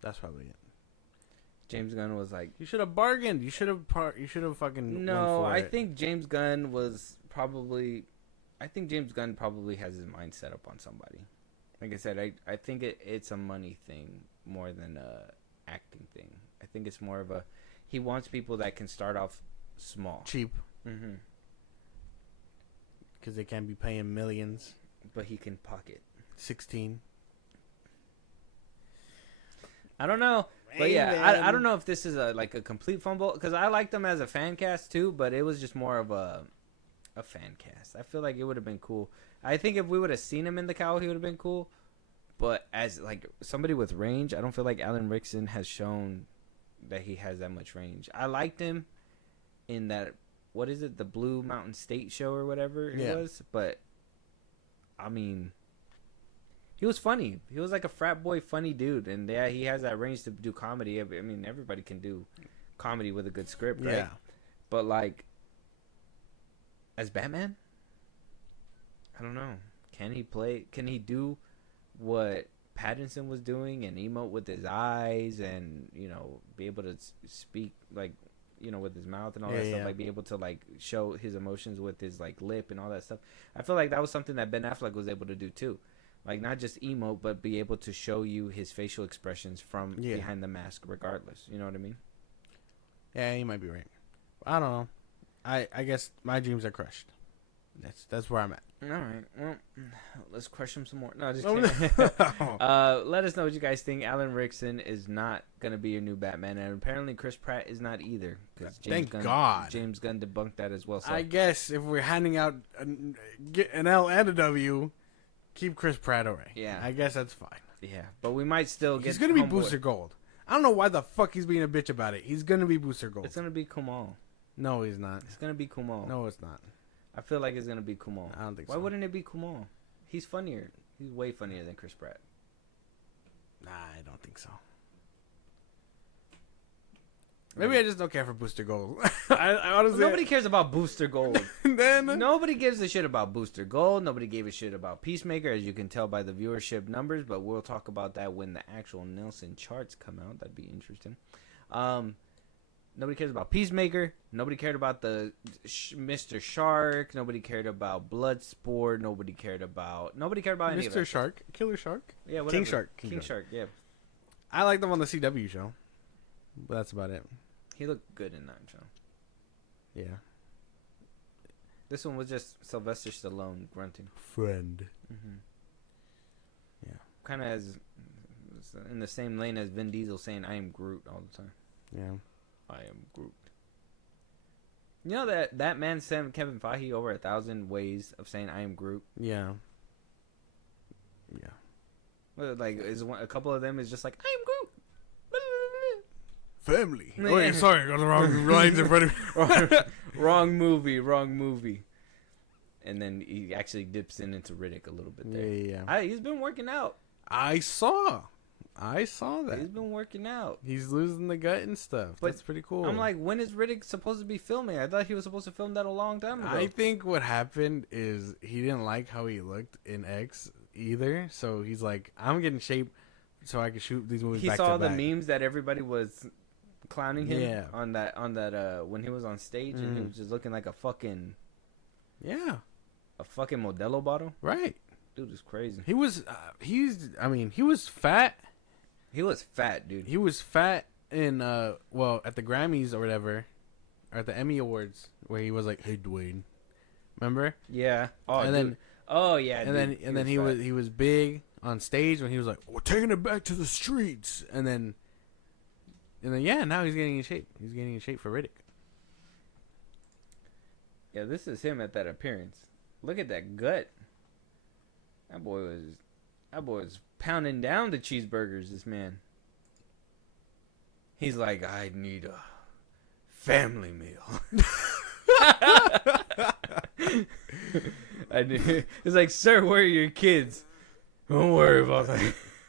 That's probably it. James Gunn was like, you should have bargained. You should have fucking. no. Went for it. Think James Gunn was probably. I think James Gunn probably has his mind set up on somebody. Like I said, I think it's a money thing more than a acting thing. I think it's more of a he wants people that can start off small, cheap, because they can't be paying millions. But he can pocket 16. I don't know, but yeah, I don't know if this is a complete fumble because I liked them as a fan cast too, but it was just more of a fan cast. I feel like it would have been cool. I think if we would have seen him in the cowl, he would have been cool. But as like somebody with range, I don't feel like Alan Ritchson has shown that he has that much range. I liked him in that, what is it, the Blue Mountain State show or whatever it was, but I mean, he was funny. He was like a frat boy funny dude, and yeah, he has that range to do comedy. I mean, everybody can do comedy with a good script, right? Yeah. But like, as Batman, I don't know. Can he do what Pattinson was doing and emote with his eyes and, you know, be able to speak like, you know, with his mouth and all that stuff, like be able to like show his emotions with his like lip and all that stuff. I feel like that was something that Ben Affleck was able to do too. Like not just emote, but be able to show you his facial expressions from behind the mask regardless. You know what I mean? Yeah, you might be right. I don't know. I guess my dreams are crushed. That's where I'm at. All right. Well, let's crush him some more. No, just kidding. Let us know what you guys think. Alan Ritchson is not going to be your new Batman, and apparently Chris Pratt is not either. Thank God. James Gunn debunked that as well. So. I guess if we're handing out an L and a W, keep Chris Pratt away. Yeah. I guess that's fine. Yeah, but we might still get. He's going to be Booster Gold. I don't know why the fuck he's being a bitch about it. He's going to be Booster Gold. It's going to be Kumal. No, he's not. It's going to be Kumal. No, it's not. I feel like it's going to be Kumal. I don't think so. Why wouldn't it be Kumal? He's funnier. He's way funnier than Chris Pratt. Nah, I don't think so. Maybe I just don't care for Booster Gold. I honestly, nobody cares about Booster Gold. Then nobody gives a shit about Booster Gold. Nobody gave a shit about Peacemaker, as you can tell by the viewership numbers. But we'll talk about that when the actual Nielsen charts come out. That'd be interesting. Nobody cares about Peacemaker. Nobody cared about the Mr. Shark. Nobody cared about Bloodsport. Nobody cared about any of that. Mr. Shark, Killer Shark, yeah, whatever. King Shark, yeah. I liked him on the CW show, but that's about it. He looked good in that show. Yeah. This one was just Sylvester Stallone grunting. Friend. Mm-hmm. Yeah. Kind of as in the same lane as Vin Diesel saying, "I am Groot" all the time. Yeah. I am Groot. You know that man sent Kevin Feige over 1,000 ways of saying "I am Groot." Yeah. Yeah. Well, like, a couple of them is just like "I am Groot." Family. Oh, yeah, sorry, I got the wrong lines in front of me. Wrong movie. And then he actually dips into Riddick a little bit there. Yeah. He's been working out. I saw that. He's been working out. He's losing the gut and stuff. But that's pretty cool. I'm like, when is Riddick supposed to be filming? I thought he was supposed to film that a long time ago. I think what happened is he didn't like how he looked in X either. So he's like, I'm getting shape so I can shoot these movies back to back. He saw the memes that everybody was clowning him on that when he was on stage and he was just looking like a fucking Modelo bottle. Right. Dude is crazy. He was he was fat. He was fat, dude. He was fat in at the Grammys or whatever, or at the Emmy Awards, where he was like, "Hey, Dwayne," remember? Yeah. Oh, and dude. then he was big on stage when he was like, "We're taking it back to the streets," and then now he's getting in shape. He's getting in shape for Riddick. Yeah, this is him at that appearance. Look at that gut. That boy was pounding down the cheeseburgers, this man. He's like, I need a family meal. It's like, sir, where are your kids? Don't worry about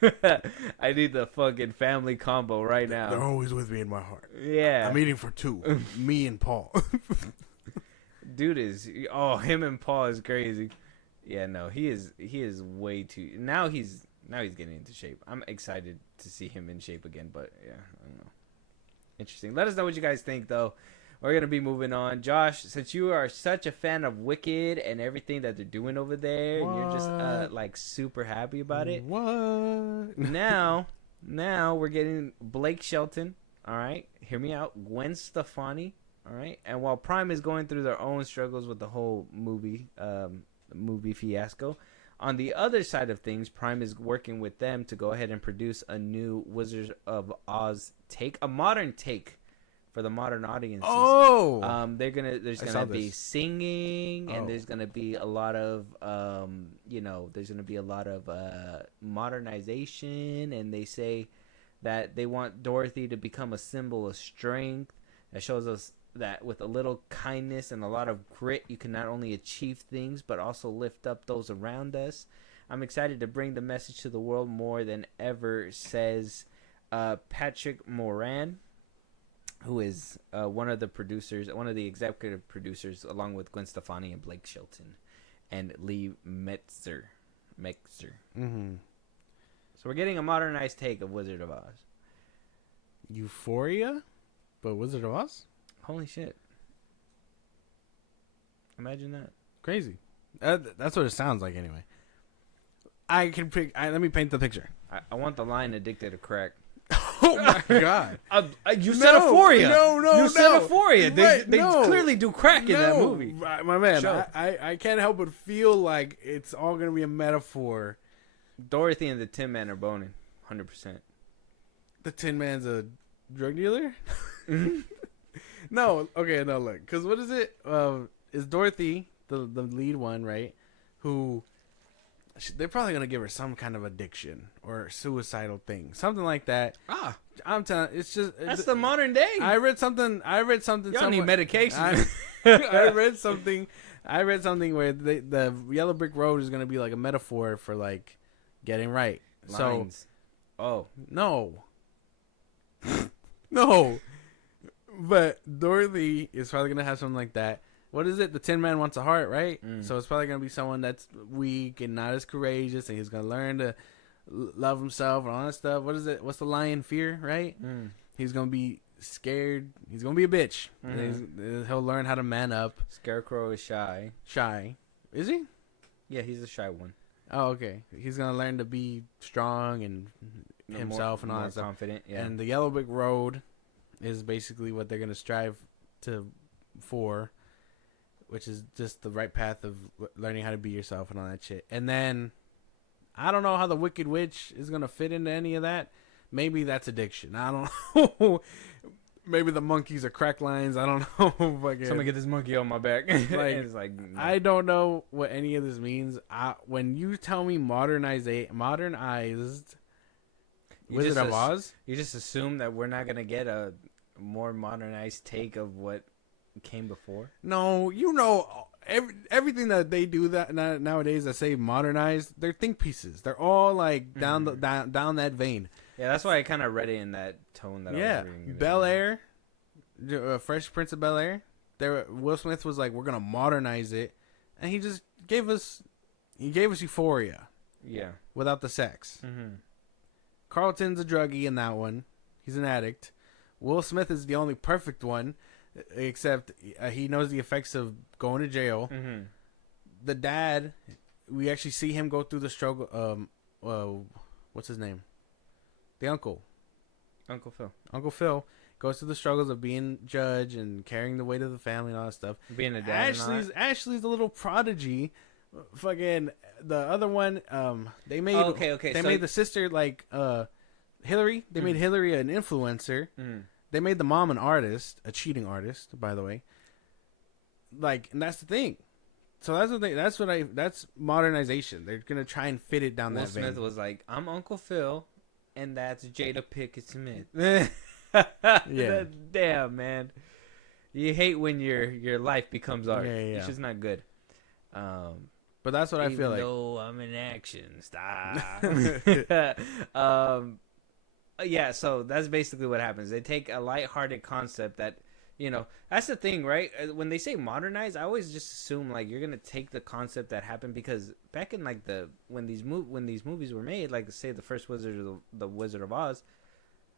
that. I need the fucking family combo right They're now. always with me in my heart. Yeah. I'm eating for two. Me and Paul. Dude is him and Paul is crazy. Yeah, no, he is way too now he's getting into shape. I'm excited to see him in shape again, but yeah, I don't know. Interesting. Let us know what you guys think though. We're gonna be moving on. Josh, since you are such a fan of Wicked and everything that they're doing over there, and you're just like super happy about it. What? Now we're getting Blake Shelton. All right, hear me out. Gwen Stefani. All right, and while Prime is going through their own struggles with the whole movie fiasco, on the other side of things, Prime is working with them to go ahead and produce a new Wizards of Oz take, a modern take for the modern audiences. Oh, there's gonna be singing, and there's gonna be a lot of there's gonna be a lot of modernization, and they say that they want Dorothy to become a symbol of strength that shows us that with a little kindness and a lot of grit, you can not only achieve things but also lift up those around us. I'm excited to bring the message to the world more than ever, says Patrick Moran, who is one of the executive producers, along with Gwen Stefani and Blake Shelton and Lee Metzer. Mm-hmm. So we're getting a modernized take of Wizard of Oz. Euphoria, but Wizard of Oz. Holy shit! Imagine that. Crazy. That's what it sounds like, anyway. Let me paint the picture. I want the line "addicted to crack." Oh my god! You said Euphoria. No, you said Euphoria. They clearly do crack in that movie. My man, I can't help but feel like it's all gonna be a metaphor. Dorothy and the Tin Man are boning, 100%. The Tin Man's a drug dealer. No, okay, no, look, because what is it? Is Dorothy the lead one, right? Who they're probably gonna give her some kind of addiction or suicidal thing, something like that. I'm telling, that's the modern day. I read something. Y'all need medication. I read something where the yellow brick road is gonna be like a metaphor for like getting right. Lines. So, no. No. But Dorothy is probably going to have something like that. What is it? The Tin Man wants a heart, right? So it's probably going to be someone that's weak and not as courageous, and he's going to learn to love himself and all that stuff. What is it? What's the lion? Fear, right? He's going to be scared. He's going to be a bitch. He'll learn how to man up. Scarecrow is shy. Shy. Is he? Yeah, he's a shy one. Oh, okay. He's going to learn to be strong and himself and all that stuff. Confident, yeah. And the yellow brick road is basically what they're going to strive for, which is just the right path of learning how to be yourself and all that shit. And then I don't know how the Wicked Witch is going to fit into any of that. Maybe that's addiction. I don't know. Maybe the monkeys are crack lines. I don't know. Somebody get this monkey on my back. It's like, no. I don't know what any of this means. When you tell me modernized Wizard of Oz, you just assume that we're not going to get a more modernized take of what came before. No, everything that they do that nowadays that say modernized, they're think pieces. They're all like down that vein. Yeah, that's why I kind of read it in that tone that I was reading. Bel Air, Fresh Prince of Bel Air. Will Smith was like, we're gonna modernize it, and he just gave us Euphoria. Yeah, without the sex. Carlton's a druggie in that one. He's an addict. Will Smith is the only perfect one, except he knows the effects of going to jail. The dad, we actually see him go through the struggle. What's his name? The uncle. Uncle Phil. Uncle Phil goes through the struggles of being judge and carrying the weight of the family and all that stuff. Being a dad. Ashley's a little prodigy. Fucking the other one. They made They made the sister like Hillary. They made Hillary an influencer. They made the mom an artist, a cheating artist, by the way. Like, and that's the thing. So that's the thing. That's modernization. They're gonna try and fit it down that vein. Will Smith was like, "I'm Uncle Phil, and that's Jada Pinkett Smith." Yeah. Damn, man. You hate when your life becomes art. Yeah. It's just not good. But that's what I feel like. Even though I'm in action, stop. Yeah, so that's basically what happens. They take a lighthearted concept that, that's the thing, right? When they say modernize, I always just assume like you're gonna take the concept that happened, because back in like when these movies were made, like say the first the Wizard of Oz,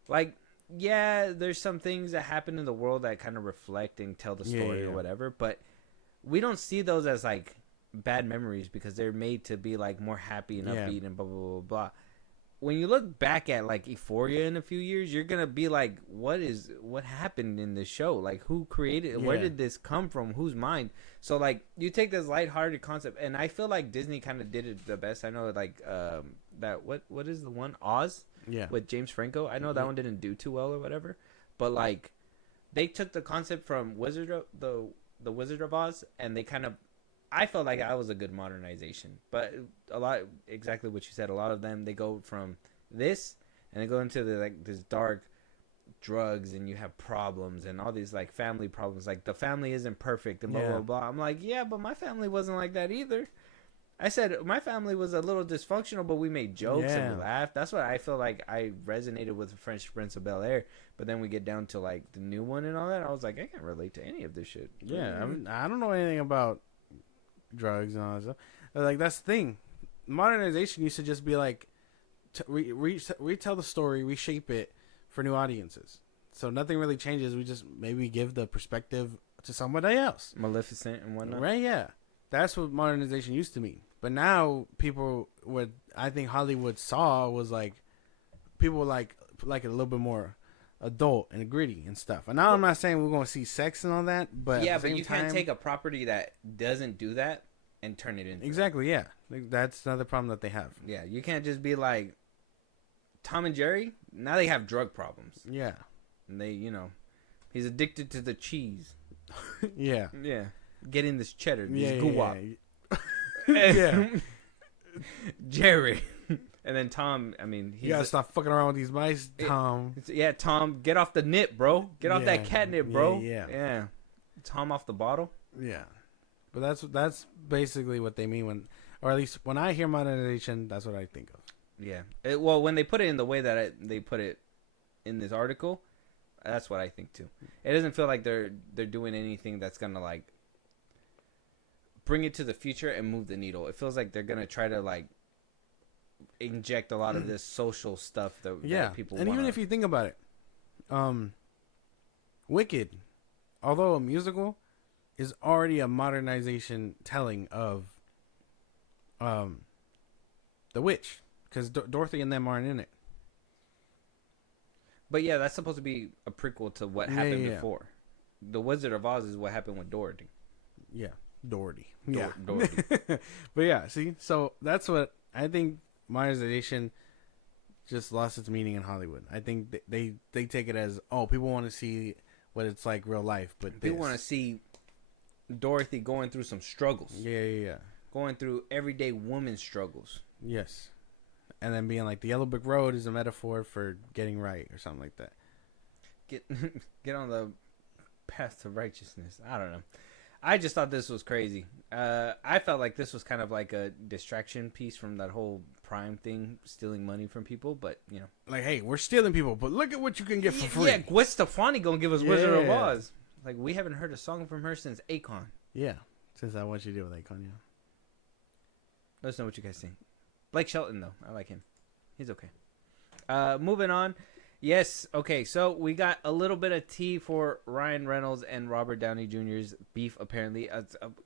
like yeah, there's some things that happen in the world that kind of reflect and tell the story or whatever, but we don't see those as like bad memories because they're made to be like more happy and upbeat and blah blah blah blah. When you look back at like Euphoria in a few years, you're gonna be like, what happened in this show? Like, who created it? Where did this come from? Whose mind? So like, you take this lighthearted concept, and I feel like Disney kind of did it the best. I know like that what is the one, Oz? Yeah. With James Franco. I know that one didn't do too well or whatever, but like, they took the concept from the Wizard of Oz, and they kind of, I felt like that was a good modernization. But exactly what you said, a lot of them, they go from this and they go into this dark drugs, and you have problems and all these like family problems. Like the family isn't perfect and blah, blah, blah. I'm like, yeah, but my family wasn't like that either. I said my family was a little dysfunctional, but we made jokes and we laughed. That's what I feel like I resonated with Fresh Prince of Bel-Air. But then we get down to like the new one and all that. I was like, I can't relate to any of this shit. Yeah, I don't know anything about drugs and all that stuff. Like, that's the thing. Modernization used to just be like, retell the story, reshape it for new audiences. So nothing really changes. We just maybe give the perspective to somebody else. Maleficent and whatnot. Right, yeah. That's what modernization used to mean. But now people, what I think Hollywood saw was like, people like it a little bit more adult and gritty and stuff. And now I'm not saying we're going to see sex and all that, but yeah, but you can't take a property that doesn't do that and turn it into exactly that. Yeah. That's another problem that they have. Yeah, you can't just be like Tom and Jerry. Now they have drug problems. Yeah, and they, he's addicted to the cheese. Yeah, getting this cheddar, this guap. Yeah. Jerry. And then Tom, I mean, you gotta stop fucking around with these mice, Tom. Tom, get off the nip, bro. Get off that catnip, bro. Yeah. Tom off the bottle. Yeah, but that's basically what they mean when, or at least when I hear modernization, that's what I think of. Yeah. Well, when they put it in the way that they put it in this article, that's what I think too. It doesn't feel like they're doing anything that's gonna like bring it to the future and move the needle. It feels like they're gonna try to like inject a lot of this social stuff that people and even if you think about it, Wicked, although a musical, is already a modernization telling of the witch, because Dorothy and them aren't in it. But yeah, that's supposed to be a prequel to what happened before. The Wizard of Oz is what happened with Dorothy. Yeah, Dorothy. Dorothy. But yeah, see, so that's what I think. Modernization just lost its meaning in Hollywood. I think they take it as, oh, people want to see what it's like real life, but people want to see Dorothy going through some struggles. Yeah. Going through everyday woman struggles. Yes. And then being like, the yellow brick road is a metaphor for getting right or something like that. Get on the path to righteousness. I don't know. I just thought this was crazy. I felt like this was kind of like a distraction piece from that whole Prime thing, stealing money from people. But, like, hey, we're stealing people, but look at what you can get for free. Yeah, Gwen Stefani gonna give us Wizard of Oz. Like, we haven't heard a song from her since Akon. Yeah, since I Want You to Deal with Akon, yeah. Let us know what you guys think. Blake Shelton, though. I like him. He's okay. Moving on. Yes, okay, so we got a little bit of tea for Ryan Reynolds and Robert Downey Jr.'s beef, apparently.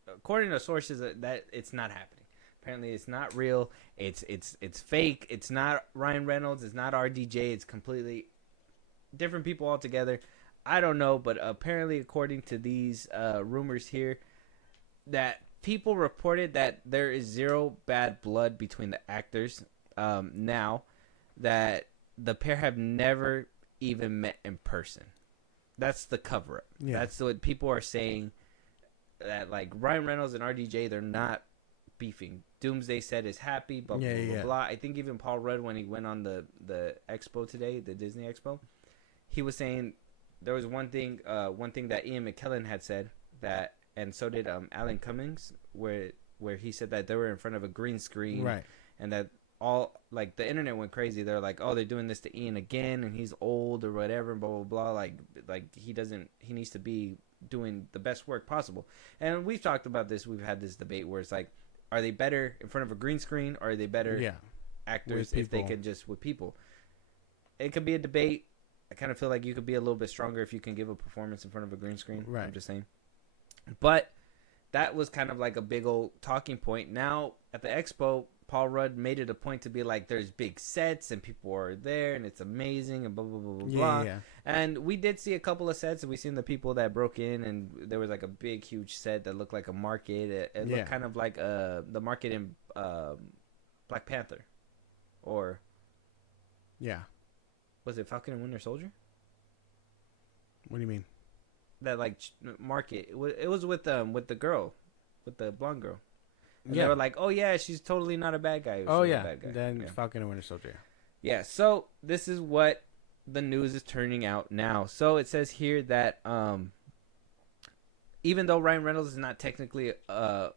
According to sources, that it's not happening. Apparently, it's not real. It's fake. It's not Ryan Reynolds. It's not RDJ. It's completely different people altogether. I don't know, but apparently, according to these rumors here, that people reported that there is zero bad blood between the actors. Now that the pair have never even met in person. That's the cover-up. Yeah. That's what people are saying, that like Ryan Reynolds and RDJ, they're not beefing. Doomsday said is happy, blah, blah, blah, blah. I think even Paul Rudd, when he went on the expo today, the Disney expo, he was saying there was one thing that Ian McKellen had said, that, and so did Alan Cummings, where where he said that they were in front of a green screen, Right. and that all like the internet went crazy. They're like, oh, they're doing this to Ian again, and he's old or whatever, and blah blah blah. Like he needs to be doing the best work possible. And we've talked about this. We've had this debate where it's like, are they better in front of a green screen, or are they better actors if they could just with people? It could be a debate. I kind of feel like you could be a little bit stronger if you can give a performance in front of a green screen. Right. I'm just saying. But that was kind of like a big old talking point. Now at the expo, Paul Rudd made it a point to be like, there's big sets and people are there and it's amazing and blah blah blah blah blah. Yeah. And we did see a couple of sets, and we seen the people that broke in, and there was like a big huge set that looked like a market. It looked kind of like the market in Black Panther, or was it Falcon and Winter Soldier? What do you mean? That like market. It was with the girl, with the blonde girl. And yeah. They were like, oh yeah, she's totally not a bad guy. Oh she's yeah. a bad guy. Then Falcon and Winter Soldier. Yeah. So this is what the news is turning out now. So it says here that even though Ryan Reynolds is not technically a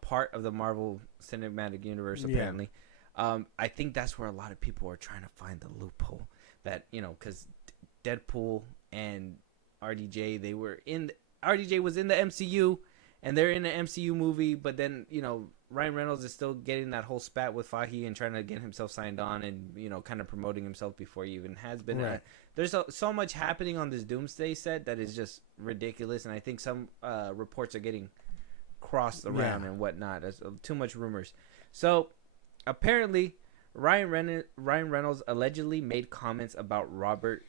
part of the Marvel Cinematic Universe, apparently, I think that's where a lot of people are trying to find the loophole. That, you know, because Deadpool and RDJ, RDJ was in the MCU, and they're in an MCU movie, but then, you know, Ryan Reynolds is still getting that whole spat with Fahey and trying to get himself signed on and, you know, kind of promoting himself before he even has been. Right. There's so much happening on this Doomsday set that is just ridiculous, and I think some reports are getting crossed around and whatnot. There's too much rumors. So apparently Ryan Reynolds allegedly made comments about Robert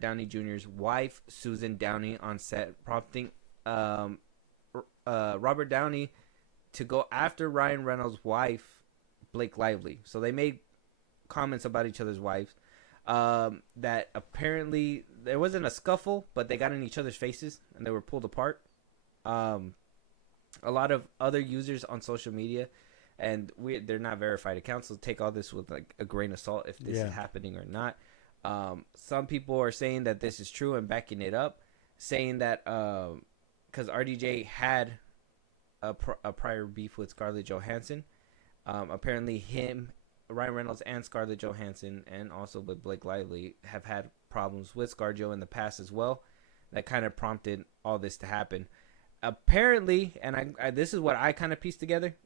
Downey Jr.'s wife, Susan Downey, on set, prompting Robert Downey to go after Ryan Reynolds' wife, Blake Lively. So they made comments about each other's wives. That apparently there wasn't a scuffle, but they got in each other's faces and they were pulled apart. A lot of other users on social media, and they're not verified accounts, so take all this with like a grain of salt if this is happening or not. Some people are saying that this is true and backing it up, saying that because RDJ had a prior beef with Scarlett Johansson. Apparently Ryan Reynolds and Scarlett Johansson, and also with Blake Lively, have had problems with ScarJo in the past as well. That kind of prompted all this to happen. Apparently, and I this is what I kind of pieced together.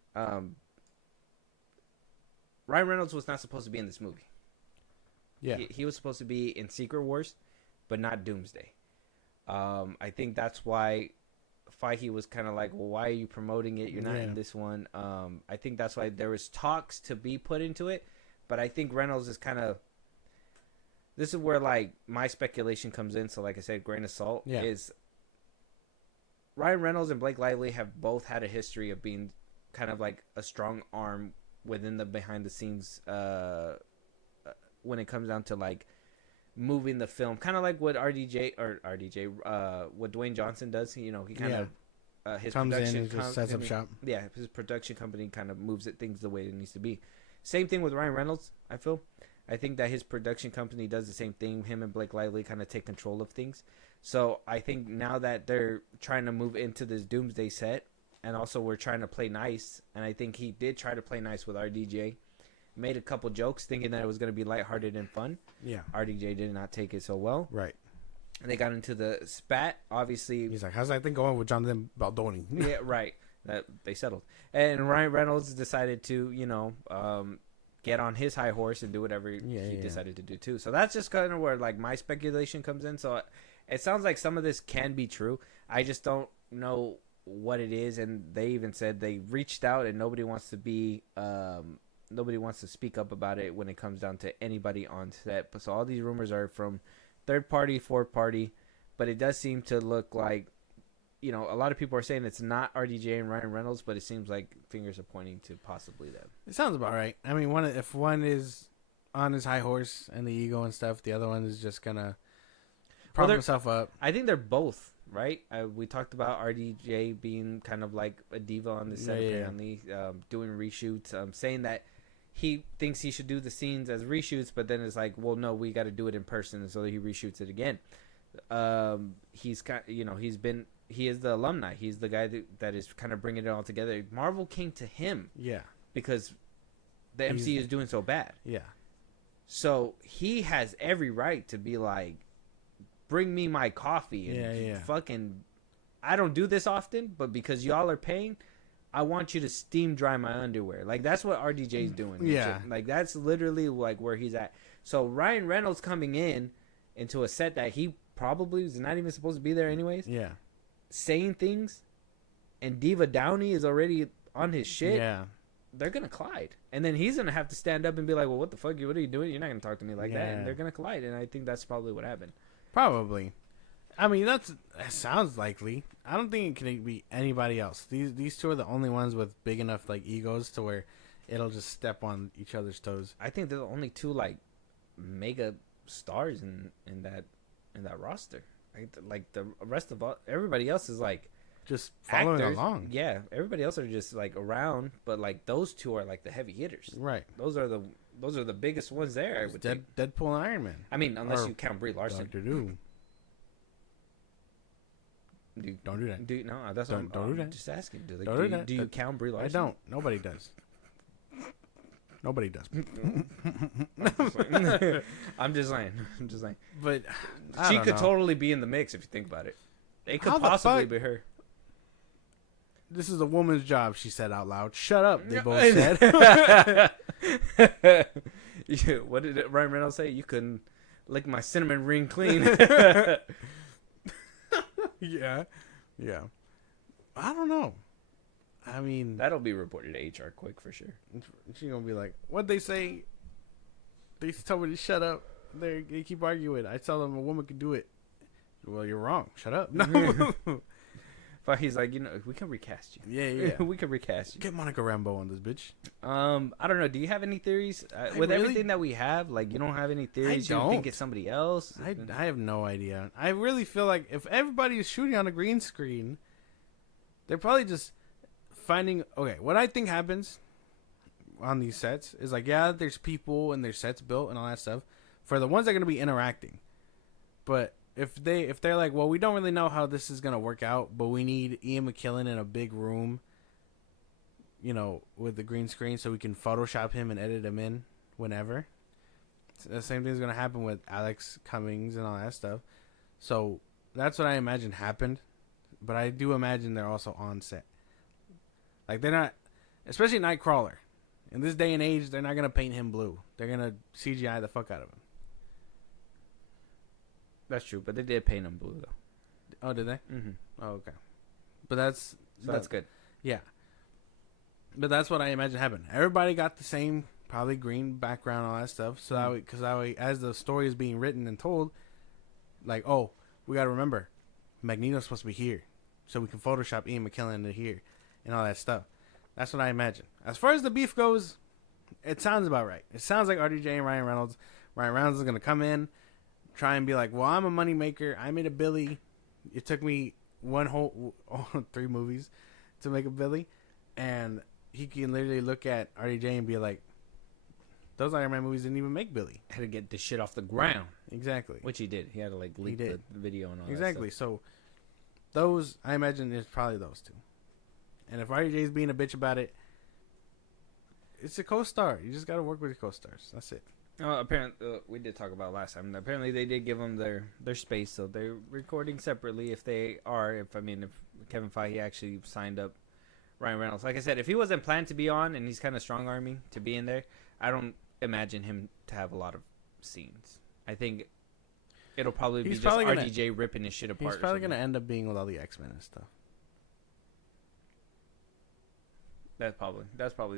Ryan Reynolds was not supposed to be in this movie. Yeah, he was supposed to be in Secret Wars, but not Doomsday. I think that's why Fahey was kind of like, well, why are you promoting it? You're not in this one. I think that's why there was talks to be put into it, but I think Reynolds is kind of, this is where like my speculation comes in. So like I said, grain of salt is Ryan Reynolds and Blake Lively have both had a history of being kind of like a strong arm within the behind the scenes when it comes down to like moving the film, kind of like what what Dwayne Johnson does. You know, he kind of his comes production in and just sets up shop. Yeah, his production company kind of moves things the way it needs to be. Same thing with Ryan Reynolds. I think that his production company does the same thing. Him and Blake Lively kind of take control of things. So I think now that they're trying to move into this Doomsday set, and also we're trying to play nice, and I think he did try to play nice with RDJ. Made a couple jokes thinking that it was going to be lighthearted and fun. Yeah. RDJ did not take it so well. Right. And they got into the spat. Obviously, he's like, how's that thing going with Jonathan Baldoni? Yeah, right. That they settled. And Ryan Reynolds decided to, you know, get on his high horse and do whatever he decided to do too. So that's just kind of where like my speculation comes in. So it sounds like some of this can be true. I just don't know what it is. And they even said they reached out and nobody wants to be nobody wants to speak up about it when it comes down to anybody on set. So all these rumors are from third party, fourth party, but it does seem to look like, you know, a lot of people are saying it's not RDJ and Ryan Reynolds, but it seems like fingers are pointing to possibly them. It sounds about right. I mean, if one is on his high horse and the ego and stuff, the other one is just gonna prop himself up. I think they're both, right? We talked about RDJ being kind of like a diva on the set, apparently, doing reshoots, saying that he thinks he should do the scenes as reshoots, but then it's like, well, no, we got to do it in person, and so he reshoots it again. He's been he is the alumni. He's the guy that is kind of bringing it all together. Marvel came to him Yeah. because the MCU is doing so bad. Yeah. So he has every right to be like, bring me my coffee and fucking. I don't do this often, but because y'all are paying, I want you to steam dry my underwear. Like that's what RDJ's doing. Yeah. Like that's literally like where he's at. So Ryan Reynolds coming into a set that he probably was not even supposed to be there anyways. Yeah. Saying things, and Diva Downey is already on his shit. Yeah. They're gonna collide, and then he's gonna have to stand up and be like, "Well, what the fuck? What are you doing? You're not gonna talk to me like that." And they're gonna collide, and I think that's probably what happened. Probably. I mean, that sounds likely. I don't think it can be anybody else. These two are the only ones with big enough like egos to where it'll just step on each other's toes. I think they're the only two like mega stars in that roster. Like the rest of everybody else is like just following actors. along. Yeah, everybody else are just like around, but like those two are like the heavy hitters. Right. Those are the biggest ones there. I would think. Deadpool and Iron Man. I mean, unless you count Brie Larson. Doctor Doom. Don't do that. No, that's what don't do that. I'm just asking. Do you count Brie Larson? I don't. Nobody does. Nobody does. I'm just saying. But she could totally be in the mix if you think about it. It could possibly be her. This is a woman's job, she said out loud. Shut up, they both said. What did Ryan Reynolds say? You couldn't lick my cinnamon ring clean. Yeah. I don't know. I mean, that'll be reported to HR quick for sure. She's gonna be like, "What'd they say? They told me to shut up. They keep arguing. I tell them a woman can do it. Well, you're wrong. Shut up." No. But he's like, we can recast you. Yeah. We can recast you. Get Monica Rambeau on this bitch. I don't know. Do you have any theories with everything that we have? Like, you don't have any theories? You think it's somebody else? I have no idea. I really feel like if everybody is shooting on a green screen, they're probably just finding. Okay, what I think happens on these sets is like, yeah, there's people and there's sets built and all that stuff for the ones that are gonna be interacting, but if they're like, well, we don't really know how this is gonna work out, but we need Ian McKellen in a big room, with the green screen, so we can Photoshop him and edit him in whenever. So the same thing's gonna happen with Alex Cummings and all that stuff. So that's what I imagine happened, but I do imagine they're also on set. Like they're not, especially Nightcrawler. In this day and age, they're not gonna paint him blue. They're gonna CGI the fuck out of him. That's true, but they did paint him blue though. Oh, did they? Mm-hmm. Oh, okay. But that's good. Yeah. But that's what I imagine happened. Everybody got the same, probably green background, all that stuff. So that way, as the story is being written and told, like, oh, we got to remember, Magneto's supposed to be here, so we can Photoshop Ian McKellen to here, and all that stuff. That's what I imagine. As far as the beef goes, it sounds about right. It sounds like RDJ and Ryan Reynolds. Ryan Reynolds is going to come in, try and be like, well, I'm a moneymaker. I made a Billy. It took me 3 movies to make a Billy. And he can literally look at RDJ and be like, those Iron Man movies didn't even make Billy. Had to get the shit off the ground. Exactly. Which he did. He had to like leak the video and all exactly. that stuff. So those, I imagine, is probably those two. And if RDJ's being a bitch about it, it's a co-star. You just got to work with your co-stars. That's it. Apparently, we did talk about last time. Apparently, they did give them their space, so they're recording separately. If Kevin Feige actually signed up Ryan Reynolds, like I said, if he wasn't planned to be on and he's kind of strong arming to be in there, I don't imagine him to have a lot of scenes. I think it'll probably be just RDJ ripping his shit apart. He's probably gonna end up being with all the X-Men and stuff. That's probably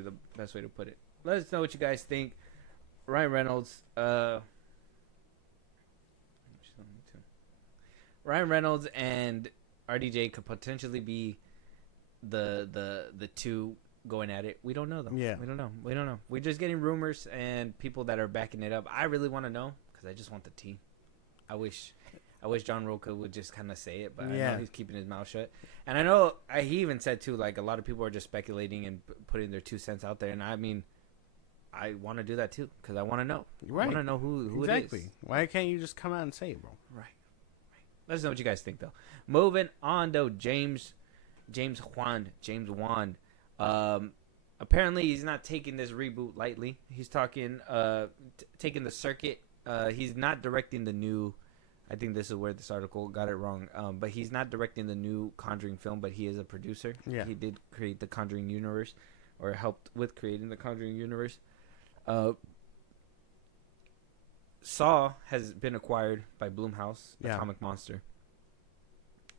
the best way to put it. Let us know what you guys think. Ryan Reynolds, and RDJ could potentially be the two going at it. We don't know though. Yeah, we don't know. We're just getting rumors and people that are backing it up. I really want to know because I just want the team. I wish John Roca would just kind of say it, but I know he's keeping his mouth shut. And I know he even said too, like a lot of people are just speculating and putting their 2 cents out there. And I mean, I want to do that too because I want to know. Right. I want to know who exactly. it is. Why can't you just come out and say it, bro? Right. Let us know what you guys think, though. Moving on, though, James Wan. Apparently, he's not taking this reboot lightly. He's taking the circuit. He's not directing the new. I think this is where this article got it wrong. But he's not directing the new Conjuring film, but he is a producer. Yeah. He did create the Conjuring universe, or helped with creating the Conjuring universe. Saw has been acquired by Blumhouse, Atomic Monster.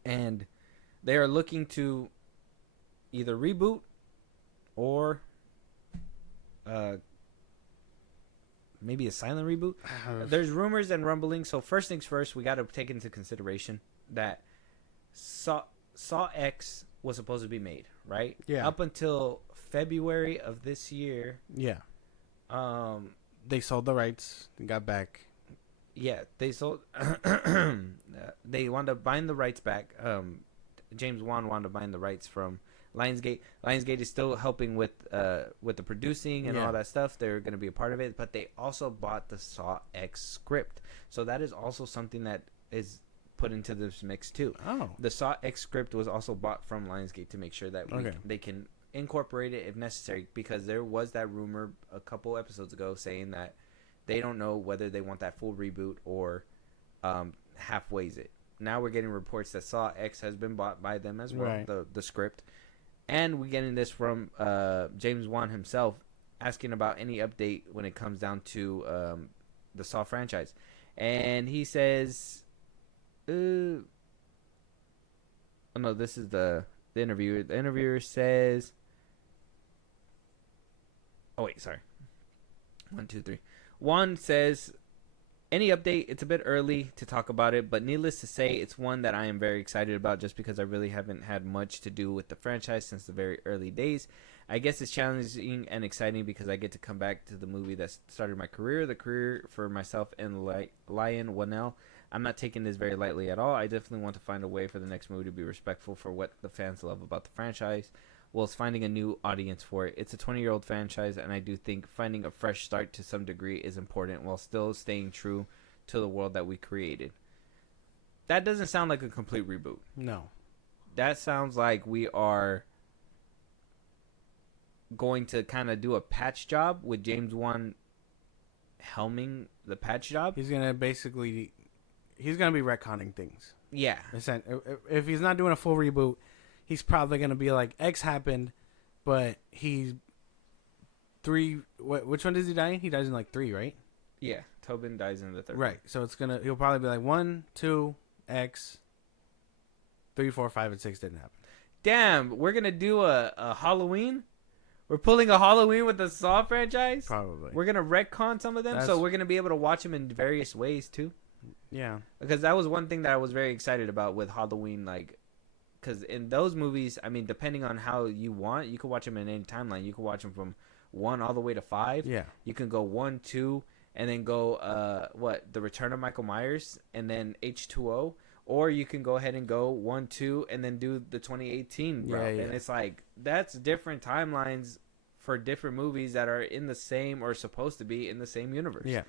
And they are looking to either reboot or maybe a silent reboot. There's rumors and rumblings. So first things first, we got to take into consideration that Saw X was supposed to be made, right? Yeah. Up until February of this year. Yeah. They sold the rights and got back. Yeah, they sold. They wanted to bind the rights back. James Wan wanted to bind the rights from Lionsgate. Lionsgate is still helping with the producing and all that stuff. They're going to be a part of it, but they also bought the Saw X script. So that is also something that is put into this mix too. Oh, the Saw X script was also bought from Lionsgate to make sure that they can incorporate it if necessary, because there was that rumor a couple episodes ago saying that they don't know whether they want that full reboot or halfways it. Now we're getting reports that Saw X has been bought by them as well, the script. And we're getting this from James Wan himself, asking about any update when it comes down to the Saw franchise. And he says, oh no, this is the interviewer. The interviewer says, oh wait, sorry. 1, 2, 3. Wan says, any update, it's a bit early to talk about it, but needless to say, it's one that I am very excited about just because I really haven't had much to do with the franchise since the very early days. I guess it's challenging and exciting because I get to come back to the movie that started my career, the career for myself and Lion Wanell. I'm not taking this very lightly at all. I definitely want to find a way for the next movie to be respectful for what the fans love about the franchise, whilst finding a new audience for it. It's a 20-year-old franchise, and I do think finding a fresh start to some degree is important while still staying true to the world that we created. That doesn't sound like a complete reboot. No. That sounds like we are going to kind of do a patch job with James Wan helming the patch job. He's going to be retconning things. Yeah. If he's not doing a full reboot, he's probably going to be like, X happened, but he's which one does he die in? He dies in like 3, right? Yeah. Tobin dies in the 3rd. Right. So he'll probably be like 1, 2, X, 3, 4, 5, and 6 didn't happen. Damn, we're going to do a Halloween? We're pulling a Halloween with the Saw franchise? Probably. We're going to retcon some of them, so we're going to be able to watch them in various ways too. Yeah. Because that was one thing that I was very excited about with Halloween, like, because in those movies, I mean, depending on how you want, you can watch them in any timeline. You can watch them from 1 all the way to 5. Yeah. You can go 1, 2, and then go, The Return of Michael Myers, and then H2O. Or you can go ahead and go 1, 2, and then do the 2018 route. Yeah. And it's like, that's different timelines for different movies that are in the same or supposed to be in the same universe. Yeah.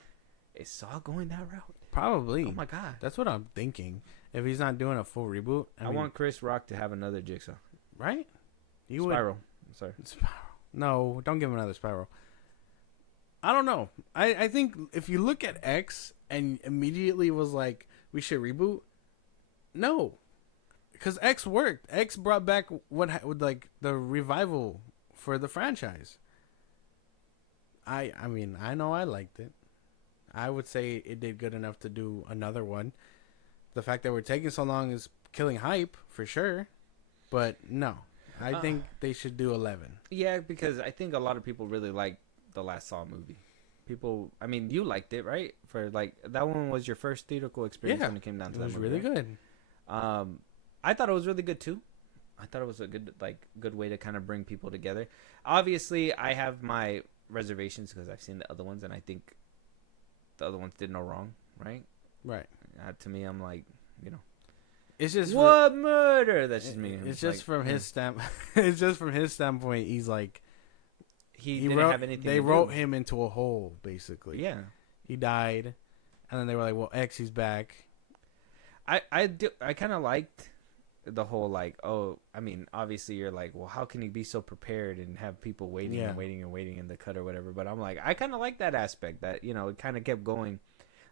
Is Saw going that route? Probably. Oh my God. That's what I'm thinking. If he's not doing a full reboot. I want Chris Rock to have another Jigsaw. Right? Spiral. I'm sorry. Spiral. No, don't give him another Spiral. I don't know. I think if you look at X and immediately was like, we should reboot. No. Because X worked. X brought back like the revival for the franchise. I mean, I know I liked it. I would say it did good enough to do another one. The fact that we're taking so long is killing hype, for sure. But no, I think they should do 11. Yeah, because I think a lot of people really like the last Saw movie. People, I mean, you liked it, right? For like, that one was your first theatrical experience when it came down to that movie. It was really good. I thought it was really good too. I thought it was a good way to kind of bring people together. Obviously, I have my reservations because I've seen the other ones, and I think the other ones did no wrong, right? Right. To me, I'm like, it's just murder. That's just me. It's just from his It's just from his standpoint. He's like, he didn't have anything. They wrote him into a hole, basically. Yeah. He died, and then they were like, "Well, X, he's back." I kind of liked the whole like, oh, I mean, obviously you're like, well, how can he be so prepared and have people waiting Yeah. and waiting and waiting in the cut or whatever? But I'm like, I kind of like that aspect that, you know, it kind of kept going,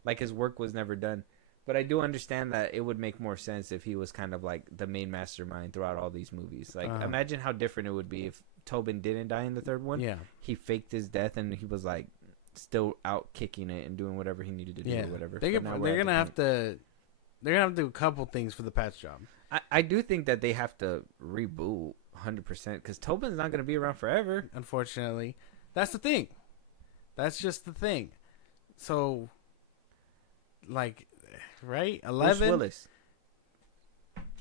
like his work was never done. But I do understand that it would make more sense if he was kind of like the main mastermind throughout all these movies. Like, imagine how different it would be if Tobin didn't die in the third one. Yeah. He faked his death and he was like still out kicking it and doing whatever he needed to do or whatever. They're gonna have to do a couple things for the patch job. I do think that they have to reboot 100% because Tobin's not going to be around forever. Unfortunately, that's the thing. That's just the thing. So, like, right? 11. Bruce Willis.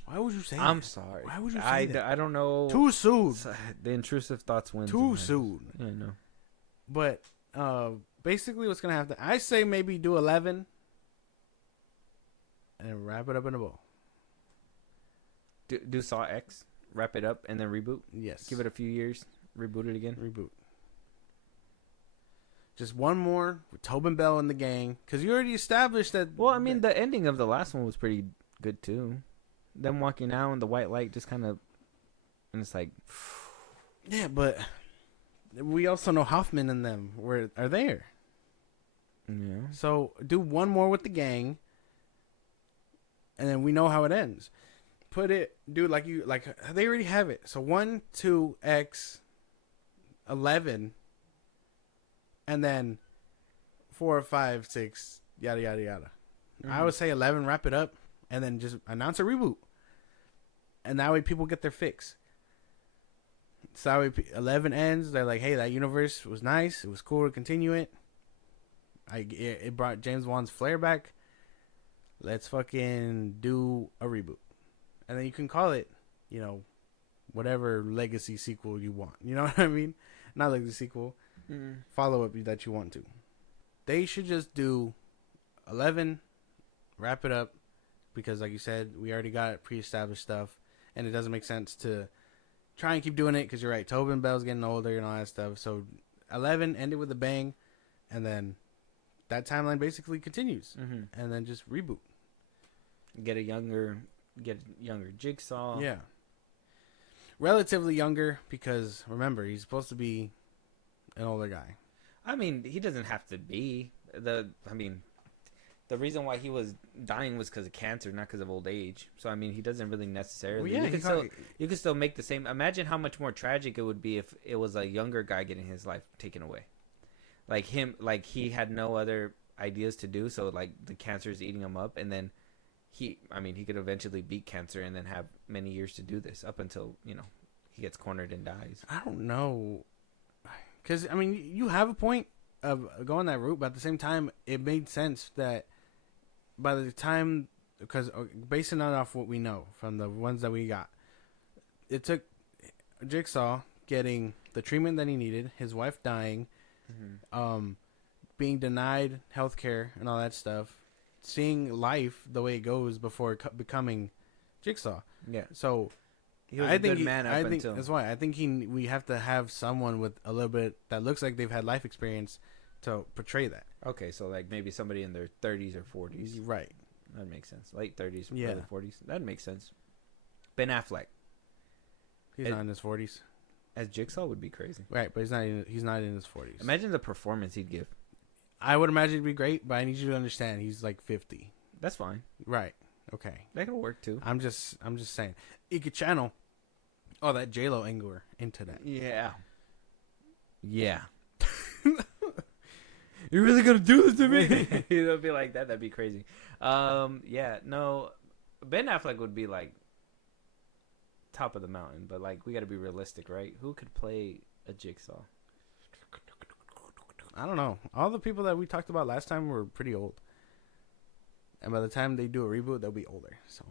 Why would you say? I'm that? sorry. Why would you say that? I don't know. Too soon. The intrusive thoughts win. Too soon. Yeah, I know. But basically, what's gonna happen? I say maybe do 11 and wrap it up in a bow. Do Saw X, wrap it up, and then reboot. Yes. Give it a few years, reboot it again. Reboot. Just one more with Tobin Bell and the gang, because you already established that. Well, I mean, the ending of the last one was pretty good too. Them walking out in the white light, just kind of, and it's like, yeah, but we also know Hoffman and them are there. yeah. So do one more with the gang, and then we know how it ends. Do like they already have it. So 1, 2, X, 11, and then 4, 5, 6, yada yada yada. Mm-hmm. I would say 11, wrap it up, and then just announce a reboot, and that way people get their fix. So that way 11 ends. They're like, hey, that universe was nice. It was cool to continue it. It brought James Wan's flair back. Let's fucking do a reboot. And then you can call it, you know, whatever legacy sequel you want. You know what I mean? Not legacy sequel. Follow-up that you want to. They should just do 11, wrap it up. Because like you said, we already got pre-established stuff. And it doesn't make sense to try and keep doing it. Because you're right, Tobin Bell's getting older and all that stuff. So 11, end it with a bang. And then that timeline basically continues. Mm-hmm. And then just reboot. Get a younger Jigsaw. Yeah. Relatively younger because remember he's supposed to be an older guy. I mean, he doesn't have to be the reason why he was dying was because of cancer, not because of old age. So I mean, he doesn't really necessarily. Well, yeah, you can still make the same. Imagine how much more tragic it would be if it was a younger guy getting his life taken away, like him. Like he had no other ideas to do, so like the cancer is eating him up, and then. He could eventually beat cancer and then have many years to do this up until, you know, he gets cornered and dies. I don't know. Because, I mean, you have a point of going that route, but at the same time, it made sense that by the time, because basing on off what we know from the ones that we got, it took Jigsaw getting the treatment that he needed, his wife dying, being denied healthcare and all that stuff, seeing life the way it goes before becoming Jigsaw. Yeah. So he was a good man up until. That's why I think we have to have someone with a little bit that looks like they've had life experience to portray that. Okay, so like maybe somebody in their 30s or 40s. Right. That makes sense. Late 30s, yeah. early 40s. That makes sense. Ben Affleck. He's not in his 40s. As Jigsaw would be crazy. Right, but he's not in his 40s. Imagine the performance he'd give. I would imagine it'd be great, but I need you to understand he's like 50. That's fine. Right. Okay. That can work too. I'm just saying. You could channel all that J-Lo anger into that. Yeah. Yeah. You're really gonna do this to me? It'll be like that. That'd be crazy. Yeah. No. Ben Affleck would be like top of the mountain, but like we got to be realistic, right? Who could play a Jigsaw? I don't know. All the people that we talked about last time were pretty old. And by the time they do a reboot, they'll be older. So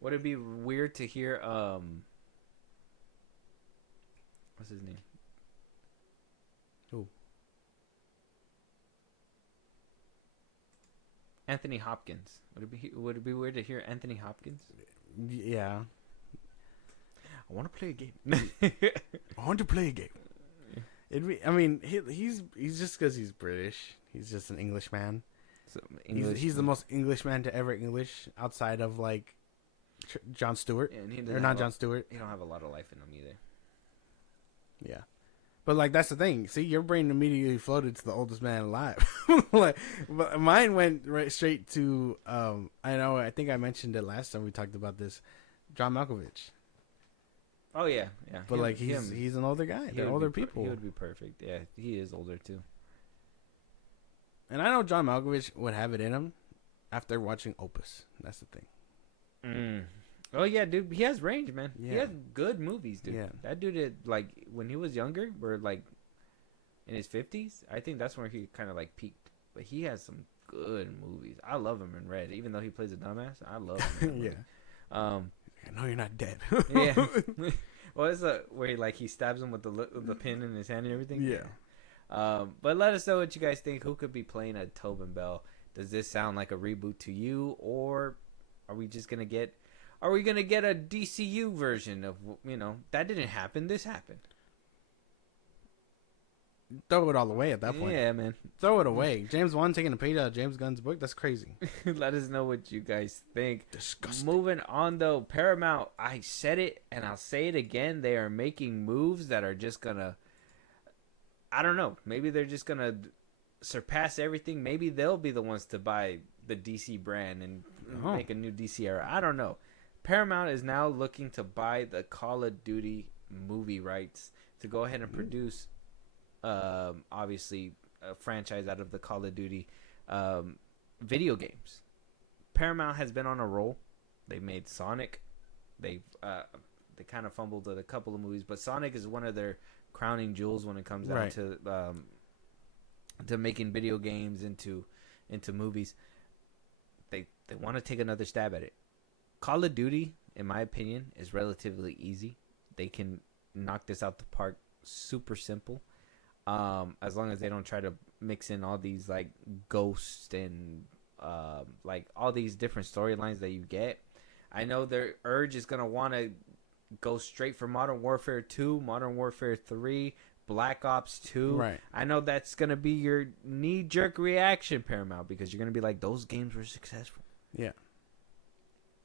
would it be weird to hear what's his name? Who? Anthony Hopkins. Would it be weird to hear Anthony Hopkins? Yeah. I want to play a game. I want to play a game. I mean, he's just because he's British. He's just an Englishman. So English. He's the most Englishman to ever English outside of like John Stewart and he or doesn't not have John Stewart. He don't have a lot of life in him either. Yeah, but like that's the thing. See, your brain immediately floated to the oldest man alive. Like, but mine went right straight to. I think I mentioned it last time we talked about this. John Malkovich. Oh yeah, yeah. But like he's an older guy. They're older people. He would be perfect. Yeah, he is older too. And I know John Malkovich would have it in him after watching Opus. That's the thing. Mm. Oh yeah, dude. He has range, man. Yeah. He has good movies, dude. Yeah. That dude did like when he was younger, or like in his 50s. I think that's where he kind of like peaked. But he has some good movies. I love him in Red, even though he plays a dumbass. I love him. Yeah. I know you're not dead. Yeah. Well, it's where he stabs him with the pin in his hand and everything. Yeah. But let us know what you guys think. Who could be playing a Tobin Bell? Does this sound like a reboot to you, or are we just gonna get? Are we gonna get a DCU version of that didn't happen? This happened. Throw it all away at that point. Yeah, man. Throw it away. James Wan taking a page out of James Gunn's book. That's crazy. Let us know what you guys think. Disgusting. Moving on though, Paramount. I said it and I'll say it again. They are making moves that are just gonna. I don't know. Maybe they're just gonna surpass everything. Maybe they'll be the ones to buy the DC brand and make a new DC era. I don't know. Paramount is now looking to buy the Call of Duty movie rights to go ahead and produce, obviously, a franchise out of the Call of Duty video games. Paramount has been on a roll. They made Sonic. They kind of fumbled at a couple of movies, but Sonic is one of their crowning jewels when it comes down to making video games into movies. They want to take another stab at it. Call of Duty, in my opinion, is relatively easy. They can knock this out the park super simple, as long as they don't try to mix in all these like ghosts and like all these different storylines that you get. I know their urge is gonna want to go straight for Modern Warfare 2, Modern Warfare 3, Black Ops 2. Right. I know that's gonna be your knee-jerk reaction, Paramount, because you're gonna be like, those games were successful. Yeah.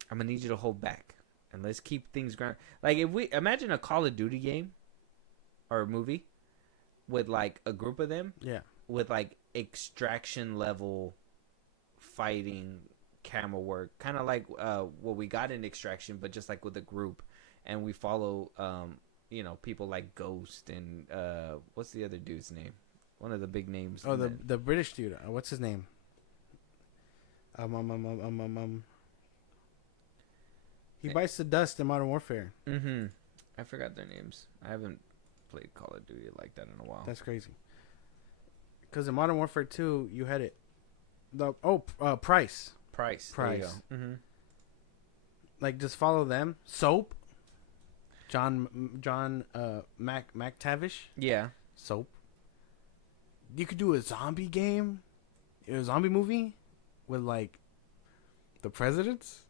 I'm gonna need you to hold back and let's keep things grounded. Like, if we imagine a Call of Duty game or a movie with like a group of them, Yeah. with like extraction level fighting, camera work, kind of like what we got in Extraction, but just like with a group, and we follow people like Ghost and what's the other dude's name? One of the big names. Oh, the British dude. What's his name? He bites the dust in Modern Warfare. Mm-hmm. I forgot their names. I haven't played Call of Duty like that in a while. That's crazy. Because in Modern Warfare 2, you had it. Price. Price. There you go. Mm-hmm. Like, just follow them. Soap. John McTavish. Yeah. Soap. You could do a zombie game, a zombie movie, with like the presidents.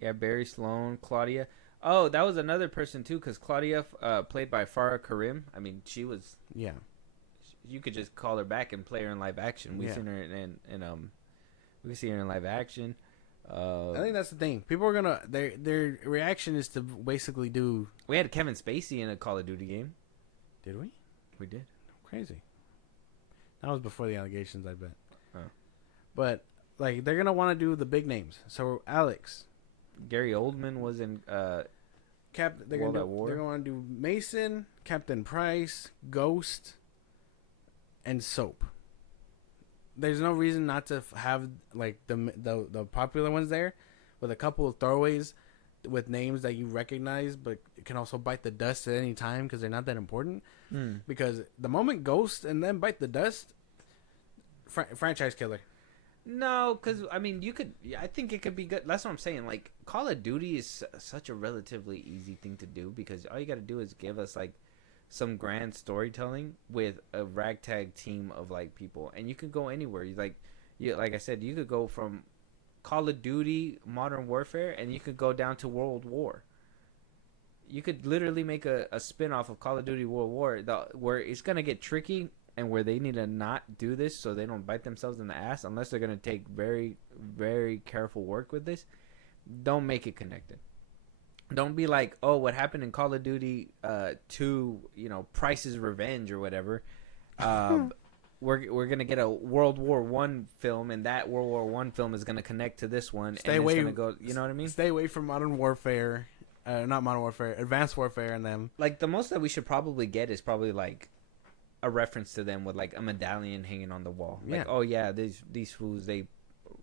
Yeah, Barry Sloan, Claudia. Oh, that was another person too, because Claudia, played by Farah Karim. I mean, she was. Yeah. You could just call her back and play her in live action. We've seen her in we see her in live action. I think that's the thing. People are gonna their reaction is to basically do. We had Kevin Spacey in a Call of Duty game. Did we? We did. Crazy. That was before the allegations, I bet. Oh. But like they're gonna want to do the big names. So Alex, Gary Oldman was in They're World gonna at War. They're going to do Mason, Captain Price, Ghost, and Soap. There's no reason not to have like the popular ones there, with a couple of throwaways with names that you recognize, but it can also bite the dust at any time because they're not that important. Because the moment Ghost and then bite the dust, franchise killer. No, because I mean, I think it could be good. That's what I'm saying. Like, Call of Duty is such a relatively easy thing to do because all you got to do is give us like some grand storytelling with a ragtag team of like people, and you can go anywhere. Like I said, you could go from Call of Duty, Modern Warfare, and you could go down to World War. You could literally make a spin-off of Call of Duty World War where it's gonna get tricky and where they need to not do this so they don't bite themselves in the ass unless they're gonna take very, very careful work with this. Don't make it connected. Don't be like, oh, what happened in Call of Duty 2, Price's Revenge or whatever. We're gonna get a World War One film, and that World War One film is gonna connect to this one. Stay and away. It's gonna go. You know what I mean? Stay away from Modern Warfare. Not Modern Warfare, Advanced Warfare, and them. Like the most that we should probably get is probably like a reference to them with like a medallion hanging on the wall. Like, Yeah. oh yeah, these fools, they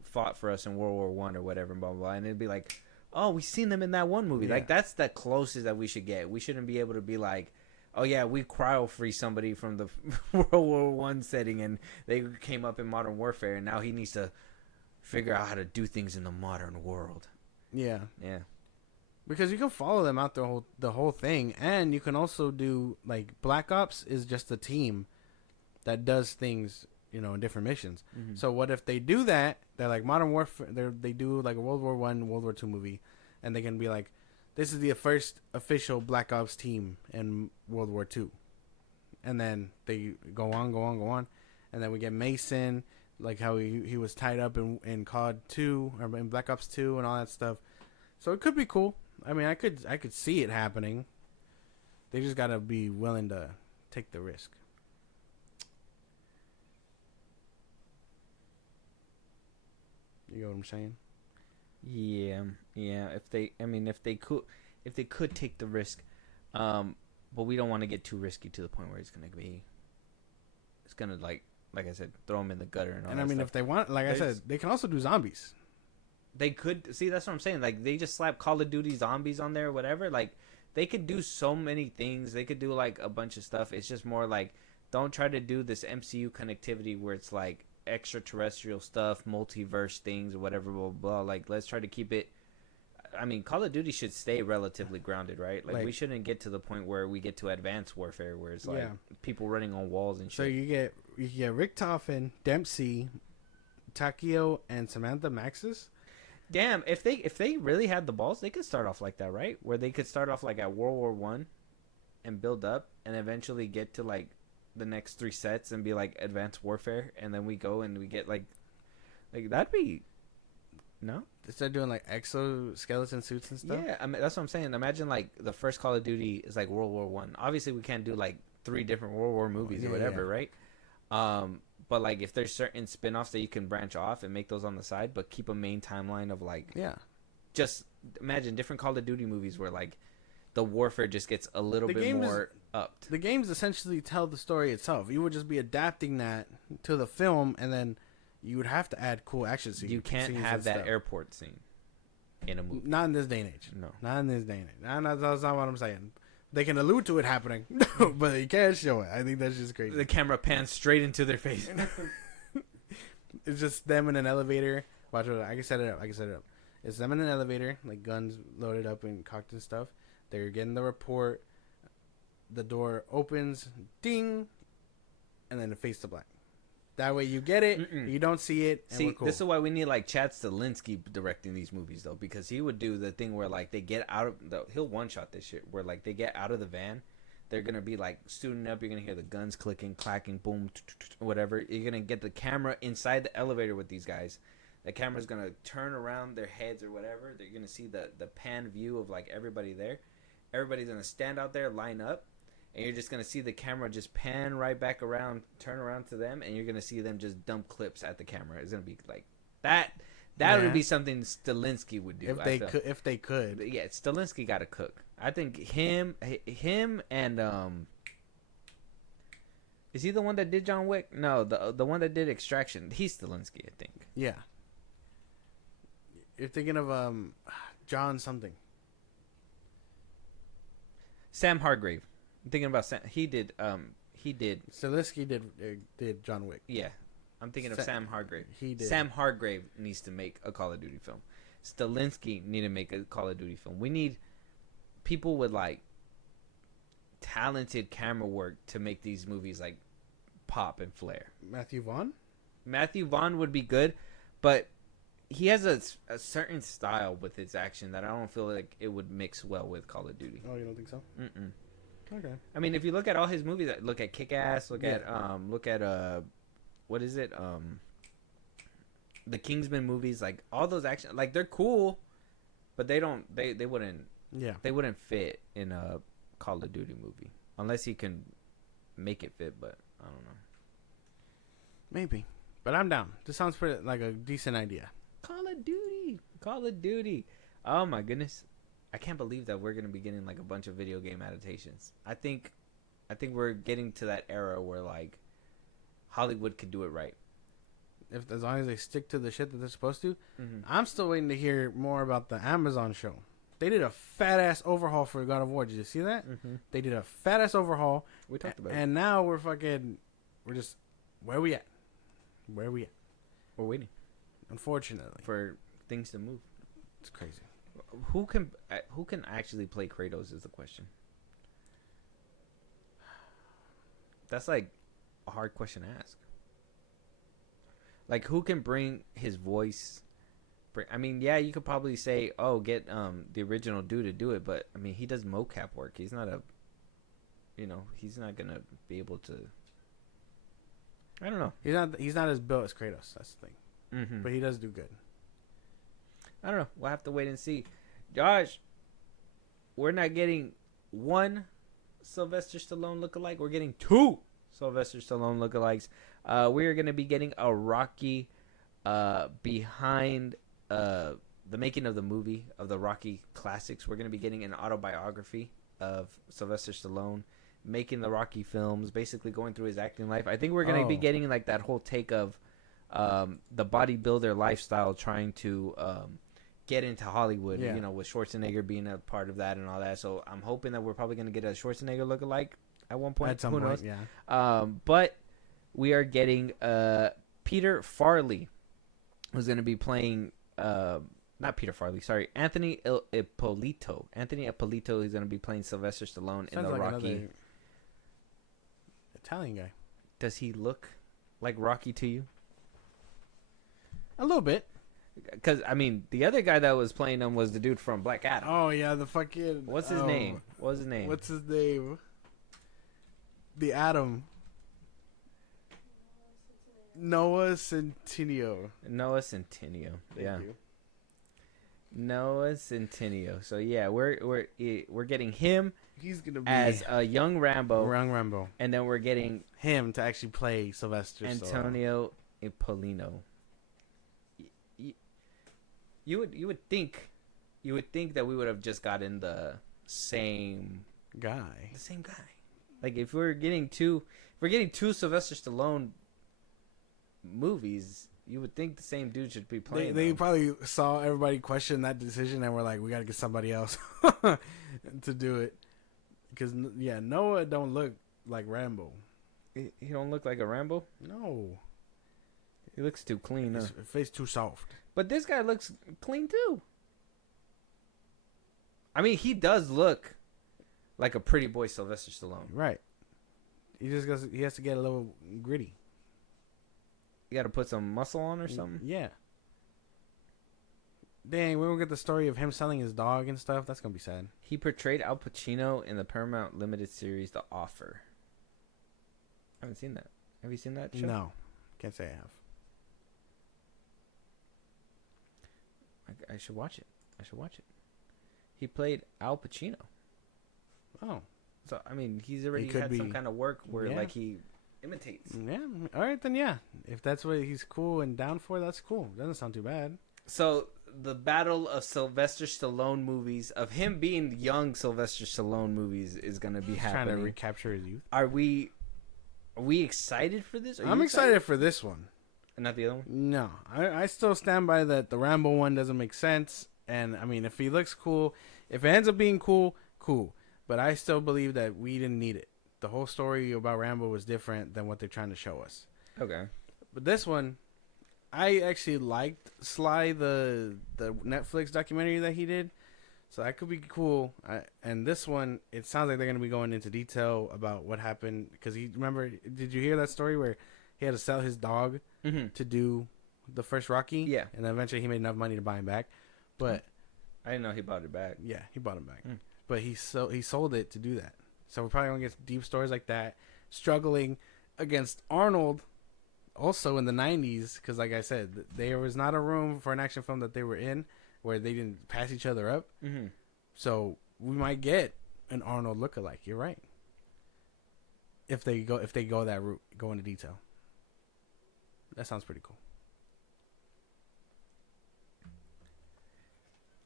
fought for us in World War One or whatever, blah, blah blah. And it'd be like, oh, we seen them in that one movie. Yeah. Like that's the closest that we should get. We shouldn't be able to be like, oh yeah, we cryo free somebody from the World War One setting, and they came up in Modern Warfare, and now he needs to figure out how to do things in the modern world. Yeah. Yeah. Because you can follow them out the whole thing, and you can also do like Black Ops is just a team that does things, in different missions. Mm-hmm. So what if they do that? They're like Modern Warfare. They do like a World War One, World War Two movie, and they can be like, this is the first official Black Ops team in World War Two, and then they go on, and then we get Mason, like how he was tied up in COD 2 or in Black Ops 2 and all that stuff. So it could be cool. I mean, I could see it happening. They just gotta be willing to take the risk. You know what I'm saying? Yeah. If they could take the risk, but we don't want to get too risky to the point where it's gonna like I said, throw them in the gutter and all. And that I mean, stuff. if they want, like I said, they can also do zombies. They could see. That's what I'm saying. Like they just slap Call of Duty Zombies on there, or whatever. Like they could do so many things. They could do like a bunch of stuff. It's just more like don't try to do this MCU connectivity where it's like extraterrestrial stuff, multiverse things, or whatever. Blah blah. Like let's try to keep it. I mean, Call of Duty should stay relatively grounded, right? Like we shouldn't get to the point where we get to advanced warfare, where it's like people running on walls and shit. So you get Richtofen, Dempsey, Takio, and Samantha Maxis. Damn, if they really had the balls, they could start off like that, right? Where they could start off like at World War One, and build up, and eventually get to like the next 3 sets and be like advanced warfare, and then we go and we get like that'd be no. They start doing like exoskeleton suits and stuff. Yeah, I mean that's what I'm saying. Imagine like the first Call of Duty is like World War One. Obviously, we can't do like 3 different World War movies or whatever, right? But like if there's certain spin-offs that you can branch off and make those on the side, but keep a main timeline of like just imagine different Call of Duty movies where like the warfare just gets a little bit more upped. The games essentially tell the story itself. You would just be adapting that to the film, and then you would have to add cool action scenes. You can't have that airport scene in a movie. Not in this day and age. No. Not in this day and age. That's not what I'm saying. They can allude to it happening, but they can't show it. I think that's just crazy. The camera pans straight into their face. It's just them in an elevator. Watch it. I can set it up. It's them in an elevator, like guns loaded up and cocked and stuff. They're getting the report. The door opens, ding, and then it fades to black. That way you get it, you don't see it, and we're cool. This is why we need like Chad Stahelski directing these movies though, because he would do the thing where like they get out of he'll one shot this shit where like they get out of the van, they're gonna be like suiting up, you're gonna hear the guns clicking, clacking, boom, whatever. You're gonna get the camera inside the elevator with these guys. The camera's gonna turn around their heads or whatever. They're gonna see the pan view of like everybody there. Everybody's gonna stand out there, line up. And you're just going to see the camera just pan right back around, turn around to them, and you're going to see them just dump clips at the camera. It's going to be like that. That would be something Stahelski would do. If they could. But yeah, Stahelski got to cook. I think him and is he the one that did John Wick? No, the one that did Extraction. He's Stahelski, I think. Yeah. You're thinking of John something. Sam Hargrave. I'm thinking about Sam. He did. Stahelski did John Wick. Yeah, I'm thinking of Sam Hargrave. He did. Sam Hargrave needs to make a Call of Duty film. Stahelski need to make a Call of Duty film. We need people with like talented camera work to make these movies like pop and flare. Matthew Vaughn would be good, but he has a certain style with his action that I don't feel like it would mix well with Call of Duty. Oh, you don't think so? Mm-mm. Okay. I mean, if you look at all his movies, look at Kick Ass, look at what is it? The Kingsman movies, like all those action, like they're cool, but they wouldn't fit in a Call of Duty movie unless he can make it fit. But I don't know. Maybe, but I'm down. This sounds pretty like a decent idea. Call of Duty. Oh my goodness, I can't believe that we're gonna be getting like a bunch of video game adaptations. I think we're getting to that era where like Hollywood could do it right. If as long as they stick to the shit that they're supposed to. I'm still waiting to hear more about the Amazon show. They did a fat ass overhaul for God of War. Did you see that? They did a fat ass overhaul. We talked about it. And now we're just where we at? We're waiting, unfortunately, for things to move. It's crazy. Who can actually play Kratos is the question. That's like a hard question to ask. Like, who can bring his voice? I mean, yeah, you could probably say, "Oh, get the original dude to do it," but I mean, he does mocap work. He's not he's not gonna be able to. I don't know. He's not as built as Kratos. That's the thing. But he does do good. I don't know. We'll have to wait and see. Josh, we're not getting one Sylvester Stallone lookalike. We're getting two Sylvester Stallone lookalikes. We are going to be getting a Rocky behind the making of the movie of the Rocky classics. We're going to be getting an autobiography of Sylvester Stallone making the Rocky films, basically going through his acting life. I think we're going to be getting like that whole take of the bodybuilder lifestyle, trying to get into Hollywood, with Schwarzenegger being a part of that and all that. So I'm hoping that we're probably going to get a Schwarzenegger lookalike at one point. At some Who point, knows? yeah. But we are getting Peter Farley, who's going to be playing not Peter Farley, sorry, Anthony Ippolito. Anthony Ippolito is going to be playing Sylvester Stallone in the like Rocky. Italian guy. Does he look like Rocky to you? A little bit. Because, I mean, the other guy that was playing him was the dude from Black Adam. Oh, yeah, the fucking... What's his name? What's his name? The Adam. Noah Centineo. Yeah. Noah Centineo. So yeah, we're getting him. He's gonna be as a young Rambo. And then we're getting him to actually play Sylvester. Antonio Ippolino. You would think that we would have just gotten the same guy. Like if we're getting two Sylvester Stallone movies, you would think the same dude should be playing. They probably saw everybody question that decision and were like, we got to get somebody else to do it. Because Noah don't look like Rambo. He don't look like a Rambo? No. He looks too clean. His face too soft. But this guy looks clean too. I mean, he does look like a pretty boy Sylvester Stallone. Right. He has to get a little gritty. You got to put some muscle on or something? Yeah. Dang, we won't get the story of him selling his dog and stuff. That's going to be sad. He portrayed Al Pacino in the Paramount Limited series The Offer. I haven't seen that. Have you seen that show? No. Can't say I have. I should watch it. He played Al Pacino. Oh. So, I mean, he's already had some kind of work where, like, he imitates. Yeah. All right, then, yeah. If that's what he's cool and down for, that's cool. Doesn't sound too bad. So, the battle of Sylvester Stallone movies, of him being young Sylvester Stallone movies, is going to be happening. Trying to recapture his youth. Are we excited for this? I'm excited for this one. And not the other one? No. I still stand by that the Rambo one doesn't make sense. And, I mean, if he looks cool, if it ends up being cool, cool. But I still believe that we didn't need it. The whole story about Rambo was different than what they're trying to show us. Okay. But this one, I actually liked Sly, the Netflix documentary that he did. So that could be cool. And this one, it sounds like they're going to be going into detail about what happened. Because did you hear that story where he had to sell his dog to do the first Rocky. Yeah. And then eventually he made enough money to buy him back. But I didn't know he bought it back. yeah, he bought him back. But he sold it to do that. So we're probably gonna get deep stories like that, struggling against Arnold. Also in the 90s, because like I said, there was not a room for an action film that they were in where they didn't pass each other up. Mm-hmm. So we might get an Arnold lookalike. You're right. If they go that route, go into detail. That sounds pretty cool.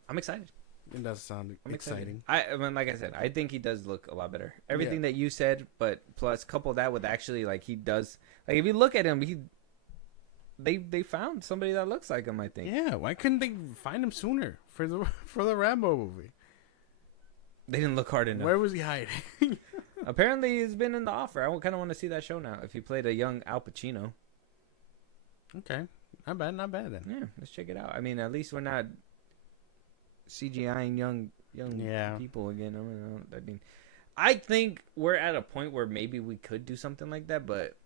I'm excited. It does sound exciting. I mean, like I said, I think he does look a lot better. Everything that you said, but plus couple that with actually like he does. Like if you look at him, they found somebody that looks like him. I think. Yeah. Why couldn't they find him sooner for the Rambo movie? They didn't look hard enough. Where was he hiding? Apparently, he's been in the offer. I kind of want to see that show now. If he played a young Al Pacino. Okay, not bad then. Yeah, let's check it out. I mean, at least we're not CGIing young people again. I mean, I think we're at a point where maybe we could do something like that, but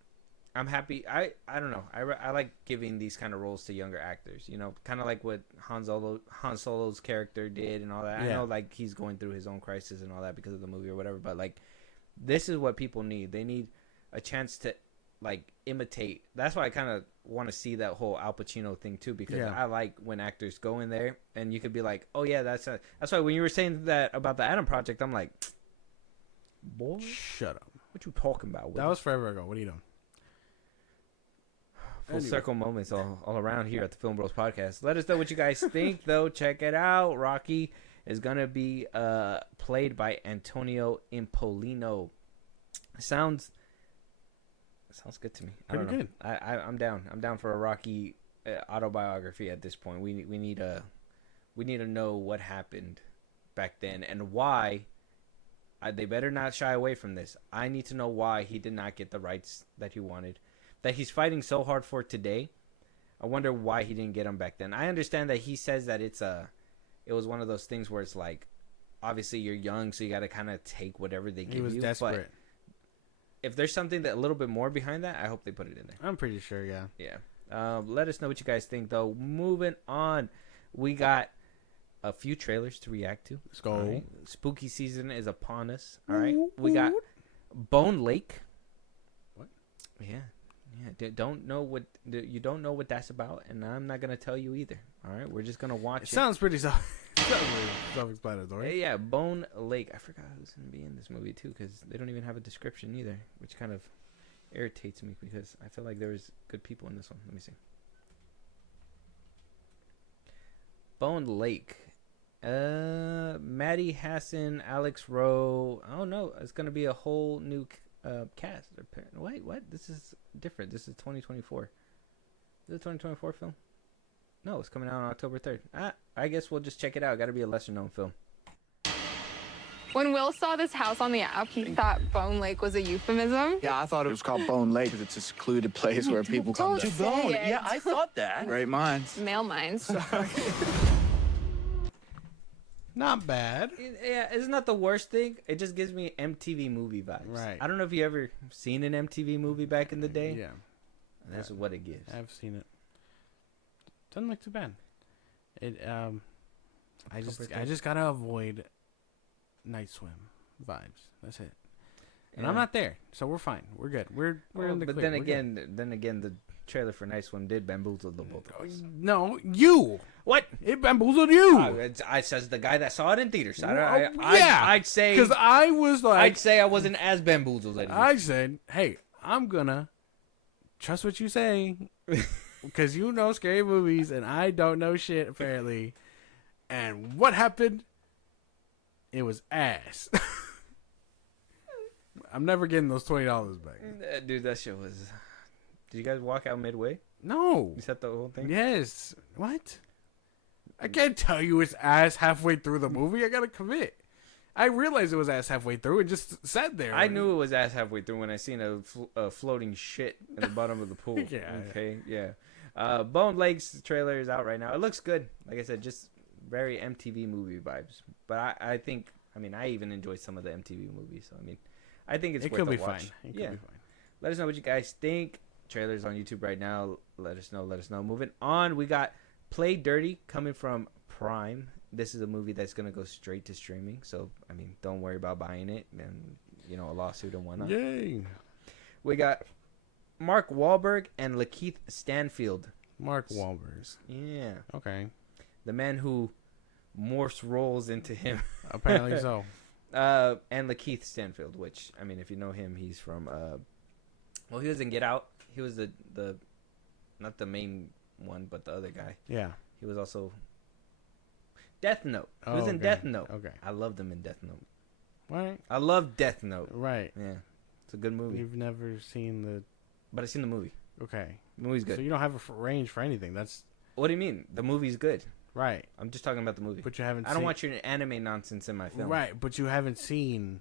I'm happy. I don't know. I like giving these kind of roles to younger actors. You know, kind of like what Han Solo's character did and all that. Yeah. I know like he's going through his own crisis and all that because of the movie or whatever, but like this is what people need. They need a chance to like imitate. That's why I kind of want to see that whole Al Pacino thing too, because I like when actors go in there and you could be like, oh yeah, that's why when you were saying that about the Adam Project, I'm like, boy, shut up. What you talking about? That was forever ago. What are you doing? Full circle moments all around here at the Film Bros Podcast. Let us know what you guys think, though. Check it out. Rocky is going to be played by Antonio Impolino. Sounds good to me. Pretty good. I'm down. I'm down for a Rocky autobiography at this point. We need to know what happened back then and why. They better not shy away from this. I need to know why he did not get the rights that he wanted, that he's fighting so hard for today. I wonder why he didn't get them back then. I understand that he says that it was one of those things where it's like, obviously you're young, so you got to kind of take whatever they give you. He was desperate. But if there's something that a little bit more behind that, I hope they put it in there. I'm pretty sure, yeah. Yeah. Let us know what you guys think, though. Moving on, we got a few trailers to react to. Let's go. Right. Spooky season is upon us. All right. We got Bone Lake. What? Yeah. You don't know what that's about, and I'm not gonna tell you either. All right. We're just gonna watch it. Sounds pretty self-explanatory. Yeah. Bone Lake. I forgot who's gonna be in this movie too, because they don't even have a description either, which kind of irritates me because I feel like there was good people in this one. Let me see. Bone Lake. Maddie Hassan, Alex Rowe. Oh no, it's gonna be a whole new cast. Wait, what? This is different. This is 2024. Is it a 2024 film? No, it's coming out on October 3rd. I guess we'll just check it out. Got to be a lesser known film. When Will saw this house on the app, he thought Bone Lake was a euphemism. Yeah, I thought it was called Bone Lake because it's a secluded place where people come to bone. it. Yeah, I thought that. Great minds. Male minds. Not bad. Yeah, it's not the worst thing. It just gives me MTV movie vibes. Right. I don't know if you ever seen an MTV movie back in the day. Yeah. That's what it gives. I've seen it. Doesn't look too bad. It I just gotta avoid Night Swim vibes. That's it. And I'm not there, so we're fine. We're good. We're in the but clear. then again, the trailer for Night Swim did bamboozle the both of us. No, you. What? It bamboozled you. I says the guy that saw it in theaters. Yeah. I'd say because I was like, I'd say I wasn't as bamboozled anymore. I said, hey, I'm gonna trust what you say because you know scary movies and I don't know shit apparently. And what happened? It was ass. I'm never getting those $20 back. Dude, that shit was. Did you guys walk out midway? No. You said the whole thing? Yes. What? I can't tell you it's ass halfway through the movie. I gotta commit. I realized it was ass halfway through and just sat there. I knew it was ass halfway through when I seen a floating shit in the bottom of the pool. Yeah. Okay. Yeah. Bone Lake's trailer is out right now. It looks good. Like I said, just very MTV movie vibes. But I think, I even enjoyed some of the MTV movies. So I think it's it worth could a be watch. fine. It could be fine. Let us know what you guys think. trailers on YouTube right now. Let us know. Moving on, we got Play Dirty coming from Prime. This is a movie that's gonna go straight to streaming. So I mean, don't worry about buying it and a lawsuit and whatnot. Yay. We got Mark Wahlberg and Lakeith Stanfield. Mark Wahlberg. Yeah. Okay. The man who morphs roles into him. Apparently so. And Lakeith Stanfield, which, I mean, if you know him, he's from, well, he was in Get Out. He was the not the main one, but the other guy. Yeah. He was also Death Note. He was in okay. Death Note. Okay. I loved him in Death Note. Right. I love Death Note. Right. Yeah. It's a good movie. You've never seen the... But I've seen the movie. Okay. The movie's good. So you don't have a range for anything. That's... What do you mean? The movie's good. Right. I'm just talking about the movie. But you haven't I don't want your anime nonsense in my film. Right, but you haven't seen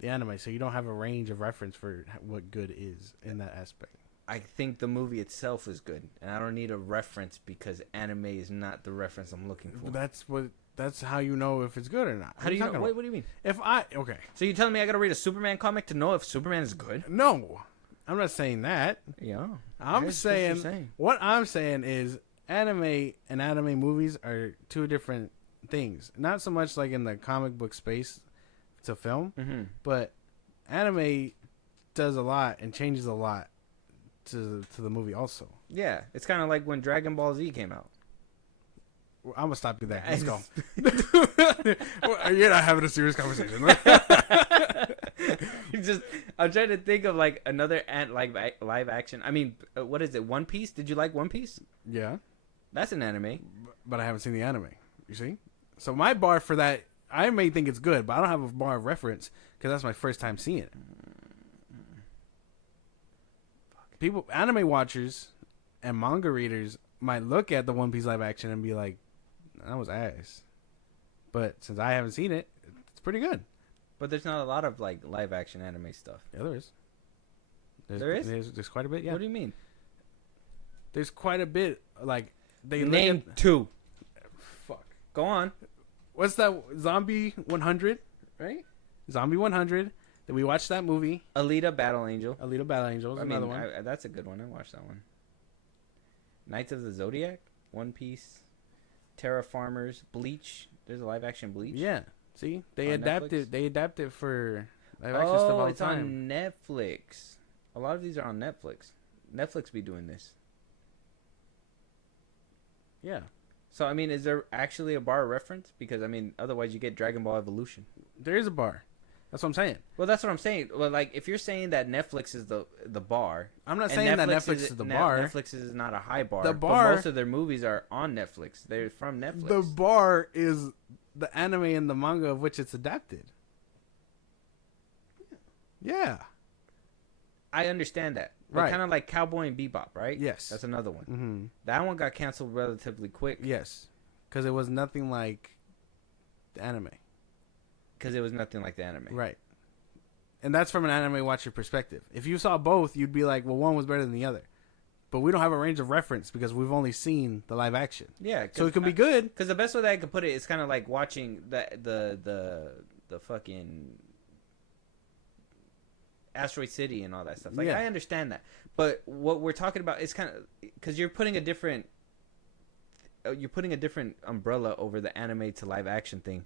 the anime, so you don't have a range of reference for what good is in that aspect. I think the movie itself is good, and I don't need a reference because anime is not the reference I'm looking for. That's how you know if it's good or not. How do you know? Wait, what do you mean? Okay. So you telling me I gotta read a Superman comic to know if Superman is good? No, I'm not saying that. Yeah. I'm saying what I'm saying is anime and anime movies are two different things. Not so much like in the comic book space to film, but anime does a lot and changes a lot to the movie also. Yeah, it's kind of like when Dragon Ball Z came out. I'm gonna stop you there. Let's go. You're not having a serious conversation. I'm trying to think of like another live action. I mean, what is it? One Piece? Did you like One Piece? Yeah, that's an anime. But I haven't seen the anime. You see, so my bar for that, I may think it's good, but I don't have a bar of reference because that's my first time seeing it. People, anime watchers, and manga readers might look at the One Piece live action and be like, that was ass. But since I haven't seen it, it's pretty good. But there's not a lot of like live action anime stuff. Yeah, there is. There is? There's quite a bit, yeah. What do you mean? There's quite a bit, like, they name two. Fuck. Go on. What's that? Zombie 100, Right? Zombie 100. Then we watched that movie. Alita Battle Angel. Alita Battle Angel is another one. That's a good one. I watched that one. Knights of the Zodiac, One Piece, Terra Farmers, Bleach. There's a live action Bleach. Yeah. See, they On adapted. Netflix? They adapted for live action stuff all the it's time. on Netflix. A lot of these are on Netflix. Netflix be doing this. Yeah. So I mean, is there actually a bar reference? Because I mean, otherwise you get Dragon Ball Evolution. There is a bar. That's what I'm saying. Well, that's what I'm saying. Well, like if you're saying that Netflix is the bar, I'm not saying that Netflix is the bar. Netflix is not a high bar. The bar. But most of their movies are on Netflix. They're from Netflix. The bar is the anime and the manga of which it's adapted. Yeah. I understand that. Right. Kind of like Cowboy and Bebop, right? Yes. That's another one. Mm-hmm. That one got canceled relatively quick. Yes. Because it was nothing like the anime. Because it was nothing like the anime. Right. And that's from an anime watcher perspective. If you saw both, you'd be like, well, one was better than the other. But we don't have a range of reference because we've only seen the live action. Yeah. So it can be good. Because the best way that I could put it is kind of like watching the fucking Asteroid City and all that stuff. Like, yeah. I understand that. But what we're talking about is kind of... Because you're putting a different umbrella over the anime to live action thing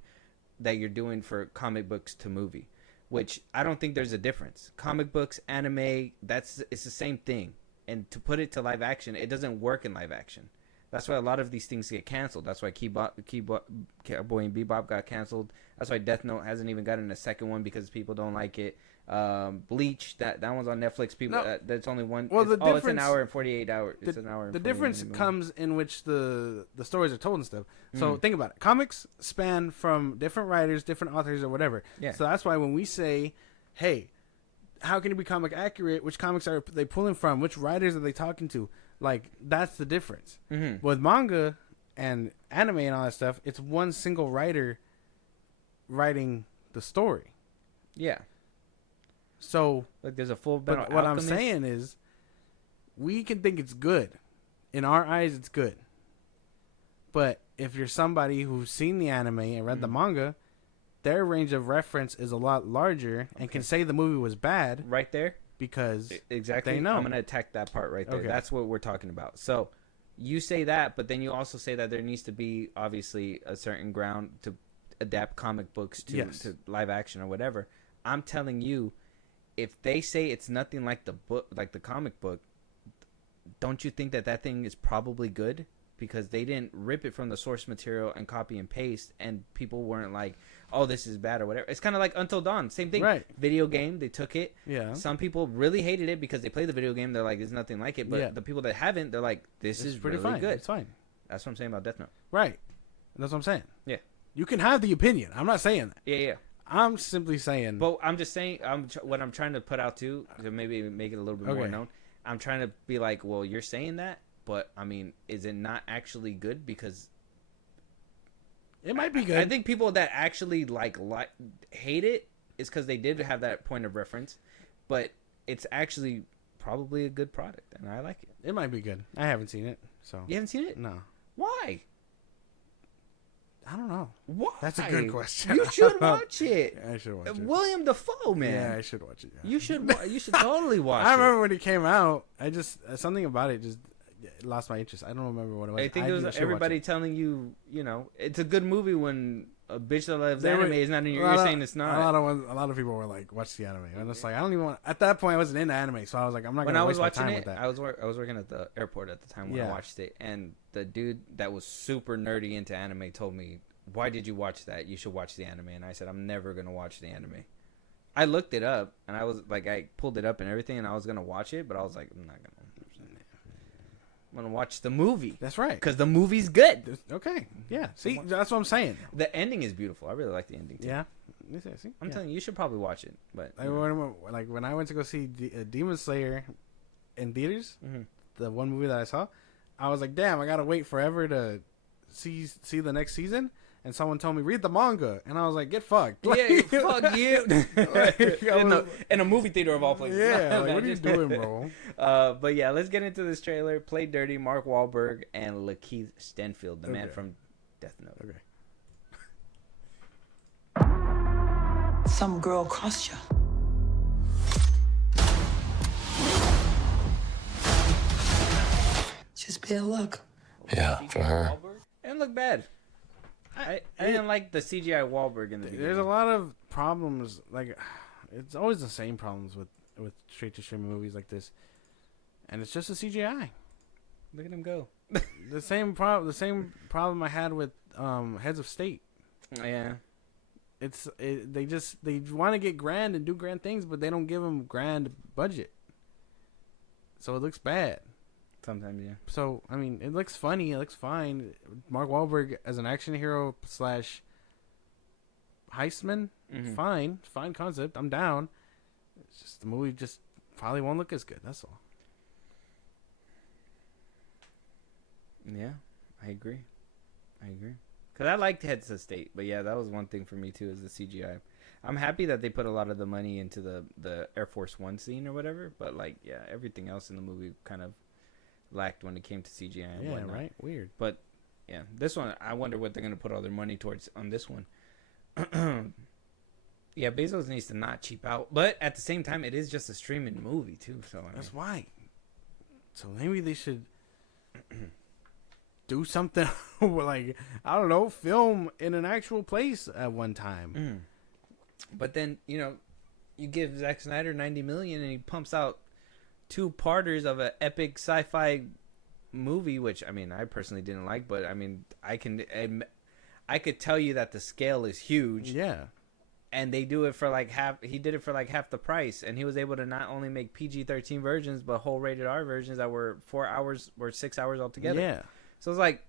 that you're doing for comic books to movie, which I don't think there's a difference. Comic books, anime, it's the same thing. And to put it to live action, it doesn't work in live action. That's why a lot of these things get canceled. That's why Cowboy and Bebop got canceled. That's why Death Note hasn't even gotten a second one because people don't like it. Bleach, that one's on Netflix. People, that's only one. Well, it's an hour and 48 hours. It's an hour. And the difference comes in which the stories are told and stuff. So think about it. Comics span from different writers, different authors, or whatever. Yeah. So that's why when we say, "Hey, how can it be comic accurate? Which comics are they pulling from? Which writers are they talking to?" Like, that's the difference. Mm-hmm. With manga and anime and all that stuff, it's one single writer writing the story. Yeah. So, like, there's a full. But what I'm saying is, we can think it's good. In our eyes, it's good. But if you're somebody who's seen the anime and read the manga, their range of reference is a lot larger and can say the movie was bad. Right there. because Exactly. they know. I'm gonna attack that part right there. Okay. That's what we're talking about. So you say that, but then you also say that there needs to be obviously a certain ground to adapt comic books to live action or whatever. I'm telling you, if they say it's nothing like the book, like the comic book, don't you think that thing is probably good? Because they didn't rip it from the source material and copy and paste, and people weren't like, "Oh, this is bad" or whatever. It's kind of like Until Dawn, same thing. Right. Video game, they took it. Yeah. Some people really hated it because they played the video game. They're like, "There's nothing like it." But the people that haven't, they're like, "This is pretty really fine. good." It's fine. That's what I'm saying about Death Note. Right. That's what I'm saying. Yeah. You can have the opinion. I'm not saying that. Yeah. I'm simply saying. But I'm just saying, what I'm trying to put out too, to maybe make it a little bit more known. I'm trying to be like, well, you're saying that, but I mean, is it not actually good? Because it might be good. I think people that actually like hate it is because they did have that point of reference, but it's actually probably a good product, and I like it. It might be good. I haven't seen it, so. You haven't seen it? No. Why? I don't know. Why? That's a good question. You should watch it. I should watch it. William Dafoe, man. Yeah, I should watch it. Yeah. You should. You should totally watch it. I remember when it came out. I just something about it just lost my interest. I don't remember what it was. I think it was everybody telling you, it's a good movie when a bitch that loves anime is not in your ear saying it's not. A lot of people were like, "Watch the anime," and it's like I don't even want. At that point, I wasn't into anime, so I was like, "I'm not going to waste my time with that." I was working at the airport at the time when I watched it, and the dude that was super nerdy into anime told me, "Why did you watch that? You should watch the anime." And I said, "I'm never going to watch the anime." I looked it up, and I was like, I pulled it up and everything, and I was going to watch it, but I was like, I'm not going to. I'm going to watch the movie. That's right. Because the movie's good. Okay. Yeah. See, that's what I'm saying. The ending is beautiful. I really like the ending, too. Yeah. I'm telling you, you should probably watch it. But like when I went to go see Demon Slayer in theaters, the one movie that I saw, I was like, damn, I got to wait forever to see the next season. And someone told me, read the manga. And I was like, get fucked. Yeah, fuck you. In a movie theater of all places. Yeah, like, what are you doing, bro? But yeah, let's get into this trailer. Play Dirty, Mark Wahlberg, and Lakeith Stanfield, the man from Death Note. Okay. Some girl crossed you. Just bad luck. Yeah, for her. It didn't look bad. I didn't like the CGI Wahlberg in the beginning. There's a lot of problems. Like, it's always the same problems with straight to streaming movies like this, and it's just the CGI. Look at him go. The same problem I had with Heads of State. Yeah. They want to get grand and do grand things, but they don't give them grand budget, so it looks bad. Sometimes, yeah. So, I mean, it looks funny. It looks fine. Mark Wahlberg as an action hero / heistman, fine concept. I'm down. It's just the movie just probably won't look as good. That's all. Yeah, I agree. Because I liked Heads of State, but yeah, that was one thing for me too, is the CGI. I'm happy that they put a lot of the money into the Air Force One scene or whatever, but like, yeah, everything else in the movie kind of lacked when it came to CGI and whatnot. Yeah, right? Weird. But yeah, this one, I wonder what they're going to put all their money towards on this one. Yeah, Bezos needs to not cheap out, but at the same time, it is just a streaming movie too. So that's why. So maybe they should do something like, I don't know, film in an actual place at one time. But then you give Zack Snyder $90 million and he pumps out 2-parters of an epic sci-fi movie, which I mean I personally didn't like, but I mean I could tell you that the scale is huge. Yeah. And they do it for like half. He did it for like half the price, and he was able to not only make PG-13 versions, but whole rated R versions that were 4 hours or 6 hours altogether. Yeah. So it's like,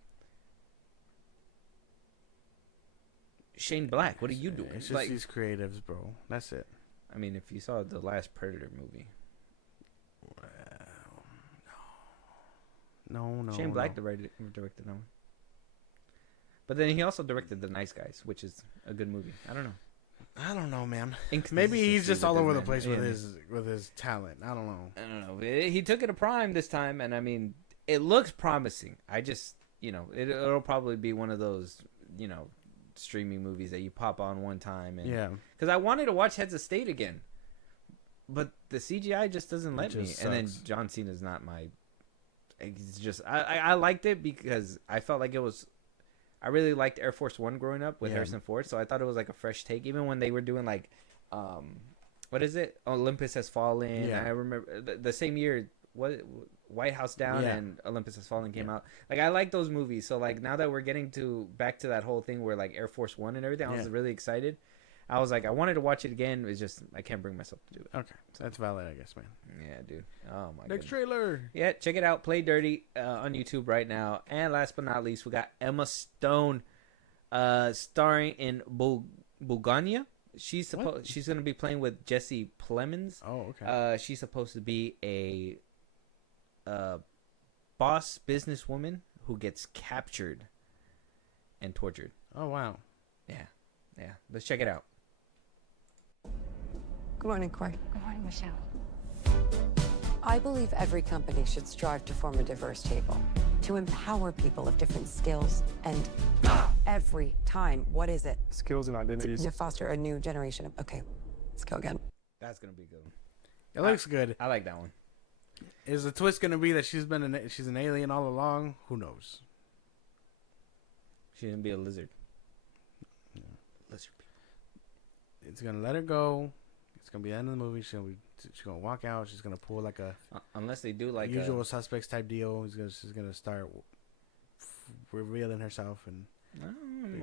Shane Black, what are you doing? It's just like, these creatives, bro. That's it. I mean, if you saw the last Predator movie, no. Shane Black directed that one. But then he also directed The Nice Guys, which is a good movie. I don't know, man. Maybe he's just all over the place with his talent. I don't know. He took it to Prime this time, and I mean, it looks promising. I just, it'll probably be one of those, streaming movies that you pop on one time. And, yeah. Because I wanted to watch Heads of State again, but the CGI just doesn't let me. just And then sucks. John Cena's not my. It's just I liked it because I felt like it was. I really liked Air Force One growing up with Yeah. Harrison Ford, so I thought it was like a fresh take. Even when they were doing like, what is it? Olympus Has Fallen. Yeah. I remember the same year. What White House Down Yeah. and Olympus Has Fallen came out. Like I like those movies. So like now that we're getting back to that whole thing where like Air Force One and everything, I was Yeah. really excited. I was like, I wanted to watch it again. It's just I can't bring myself to do it. Okay, so that's valid, I guess, man. Yeah, dude. Oh my god. Next trailer. Yeah, check it out. Play Dirty on YouTube right now. And last but not least, we got Emma Stone, starring in Bulgania. She's going to be playing with Jesse Plemons. Oh, okay. She's supposed to be a boss businesswoman who gets captured and tortured. Oh, wow. Yeah. Let's check it out. Good morning, Corey. Good morning, Michelle. I believe every company should strive to form a diverse table, to empower people of different skills, and every time, what is it? Skills and identities. To foster a new generation of, okay, let's go again. That's going to be good. It looks good. I like that one. Is the twist going to be that she's an alien all along? Who knows? She's going to be a lizard. Lizard. It's going to let her go. It's going to be the end of the movie. She's going to walk out. She's going to pull like a Unless they do like usual suspects type deal. She's going to start revealing herself. And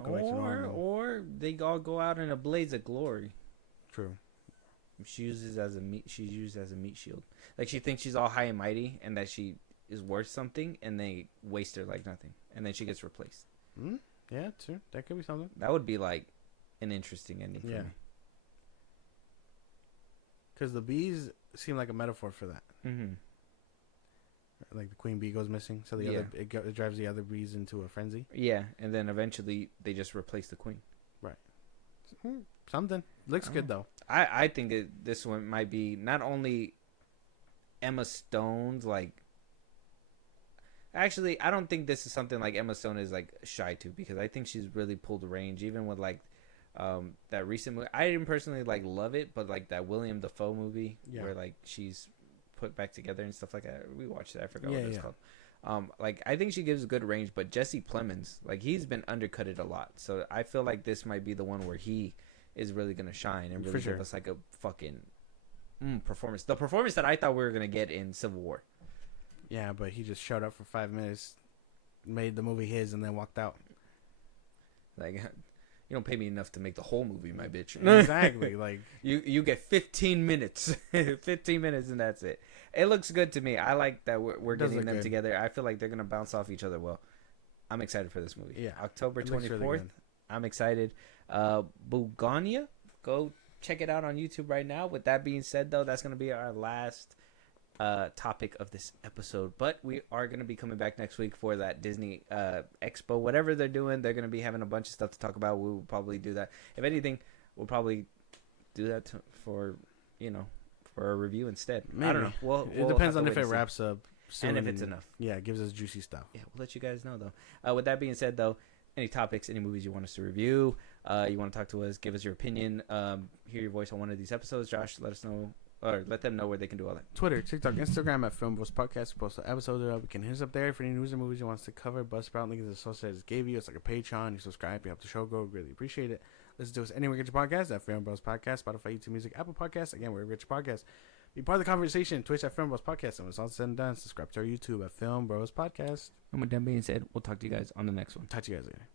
go back to normal. or they all go out in a blaze of glory. True. She's used as a meat shield. Like she thinks she's all high and mighty and that she is worth something, and they waste her like nothing, and then she gets replaced. Yeah, true. That could be something. That would be like an interesting ending for me. Because the bees seem like a metaphor for that. Mm-hmm. Like the queen bee goes missing, so it drives the other bees into a frenzy. Yeah, and then eventually they just replace the queen. Something looks good though. I think this one might be not only Emma Stone's like. Actually, I don't think this is something like Emma Stone is like shy to, because I think she's really pulled range, even with like that recent movie. I didn't personally like love it, but like that William Dafoe movie where like she's put back together and stuff like that. We watched it. I forgot what it's called. Like I think she gives good range, but Jesse Plemons, like he's been undercutted a lot, so I feel like this might be the one where he is really gonna shine and really give us like a fucking performance. The performance that I thought we were gonna get in Civil War. Yeah, but he just showed up for 5 minutes, made the movie his, and then walked out. Like, you don't pay me enough to make the whole movie, my bitch. Exactly. Like you get 15 minutes, 15 minutes, and that's it. It looks good to me. I like that we're getting them together. I feel like they're gonna bounce off each other well. I'm excited for this movie. Yeah, October 24th. Really I'm excited. Bulgania, go check it out on YouTube right now. With that being said, though, that's gonna be our last topic of this episode, but we are going to be coming back next week for that Disney Expo. Whatever they're doing, they're going to be having a bunch of stuff to talk about. We will probably do that. If anything, we'll probably do that for a review instead. Maybe. I don't know. It depends on if it wraps up soon, and if it's enough. Yeah, it gives us juicy stuff. Yeah, we'll let you guys know though. With that being said, though, any topics, any movies you want us to review, you want to talk to us, give us your opinion, hear your voice on one of these episodes. Josh, let us know. Or let them know where they can do all that. Twitter, TikTok, Instagram at Film Bros Podcast. We post the episodes up. We can hit us up there for any news or movies you want us to cover. Buzzsprout link is associated as gave you. It's like a Patreon. You subscribe, you help the show grow. Really appreciate it. Listen to us anywhere you get your podcast at Film Bros Podcast, Spotify, YouTube Music, Apple Podcasts. Again, we're a rich podcast. Be part of the conversation. Twitch at Film Bros Podcast. And when it's all said and done, subscribe to our YouTube at Film Bros Podcast. And with that being said, we'll talk to you guys on the next one. Talk to you guys later.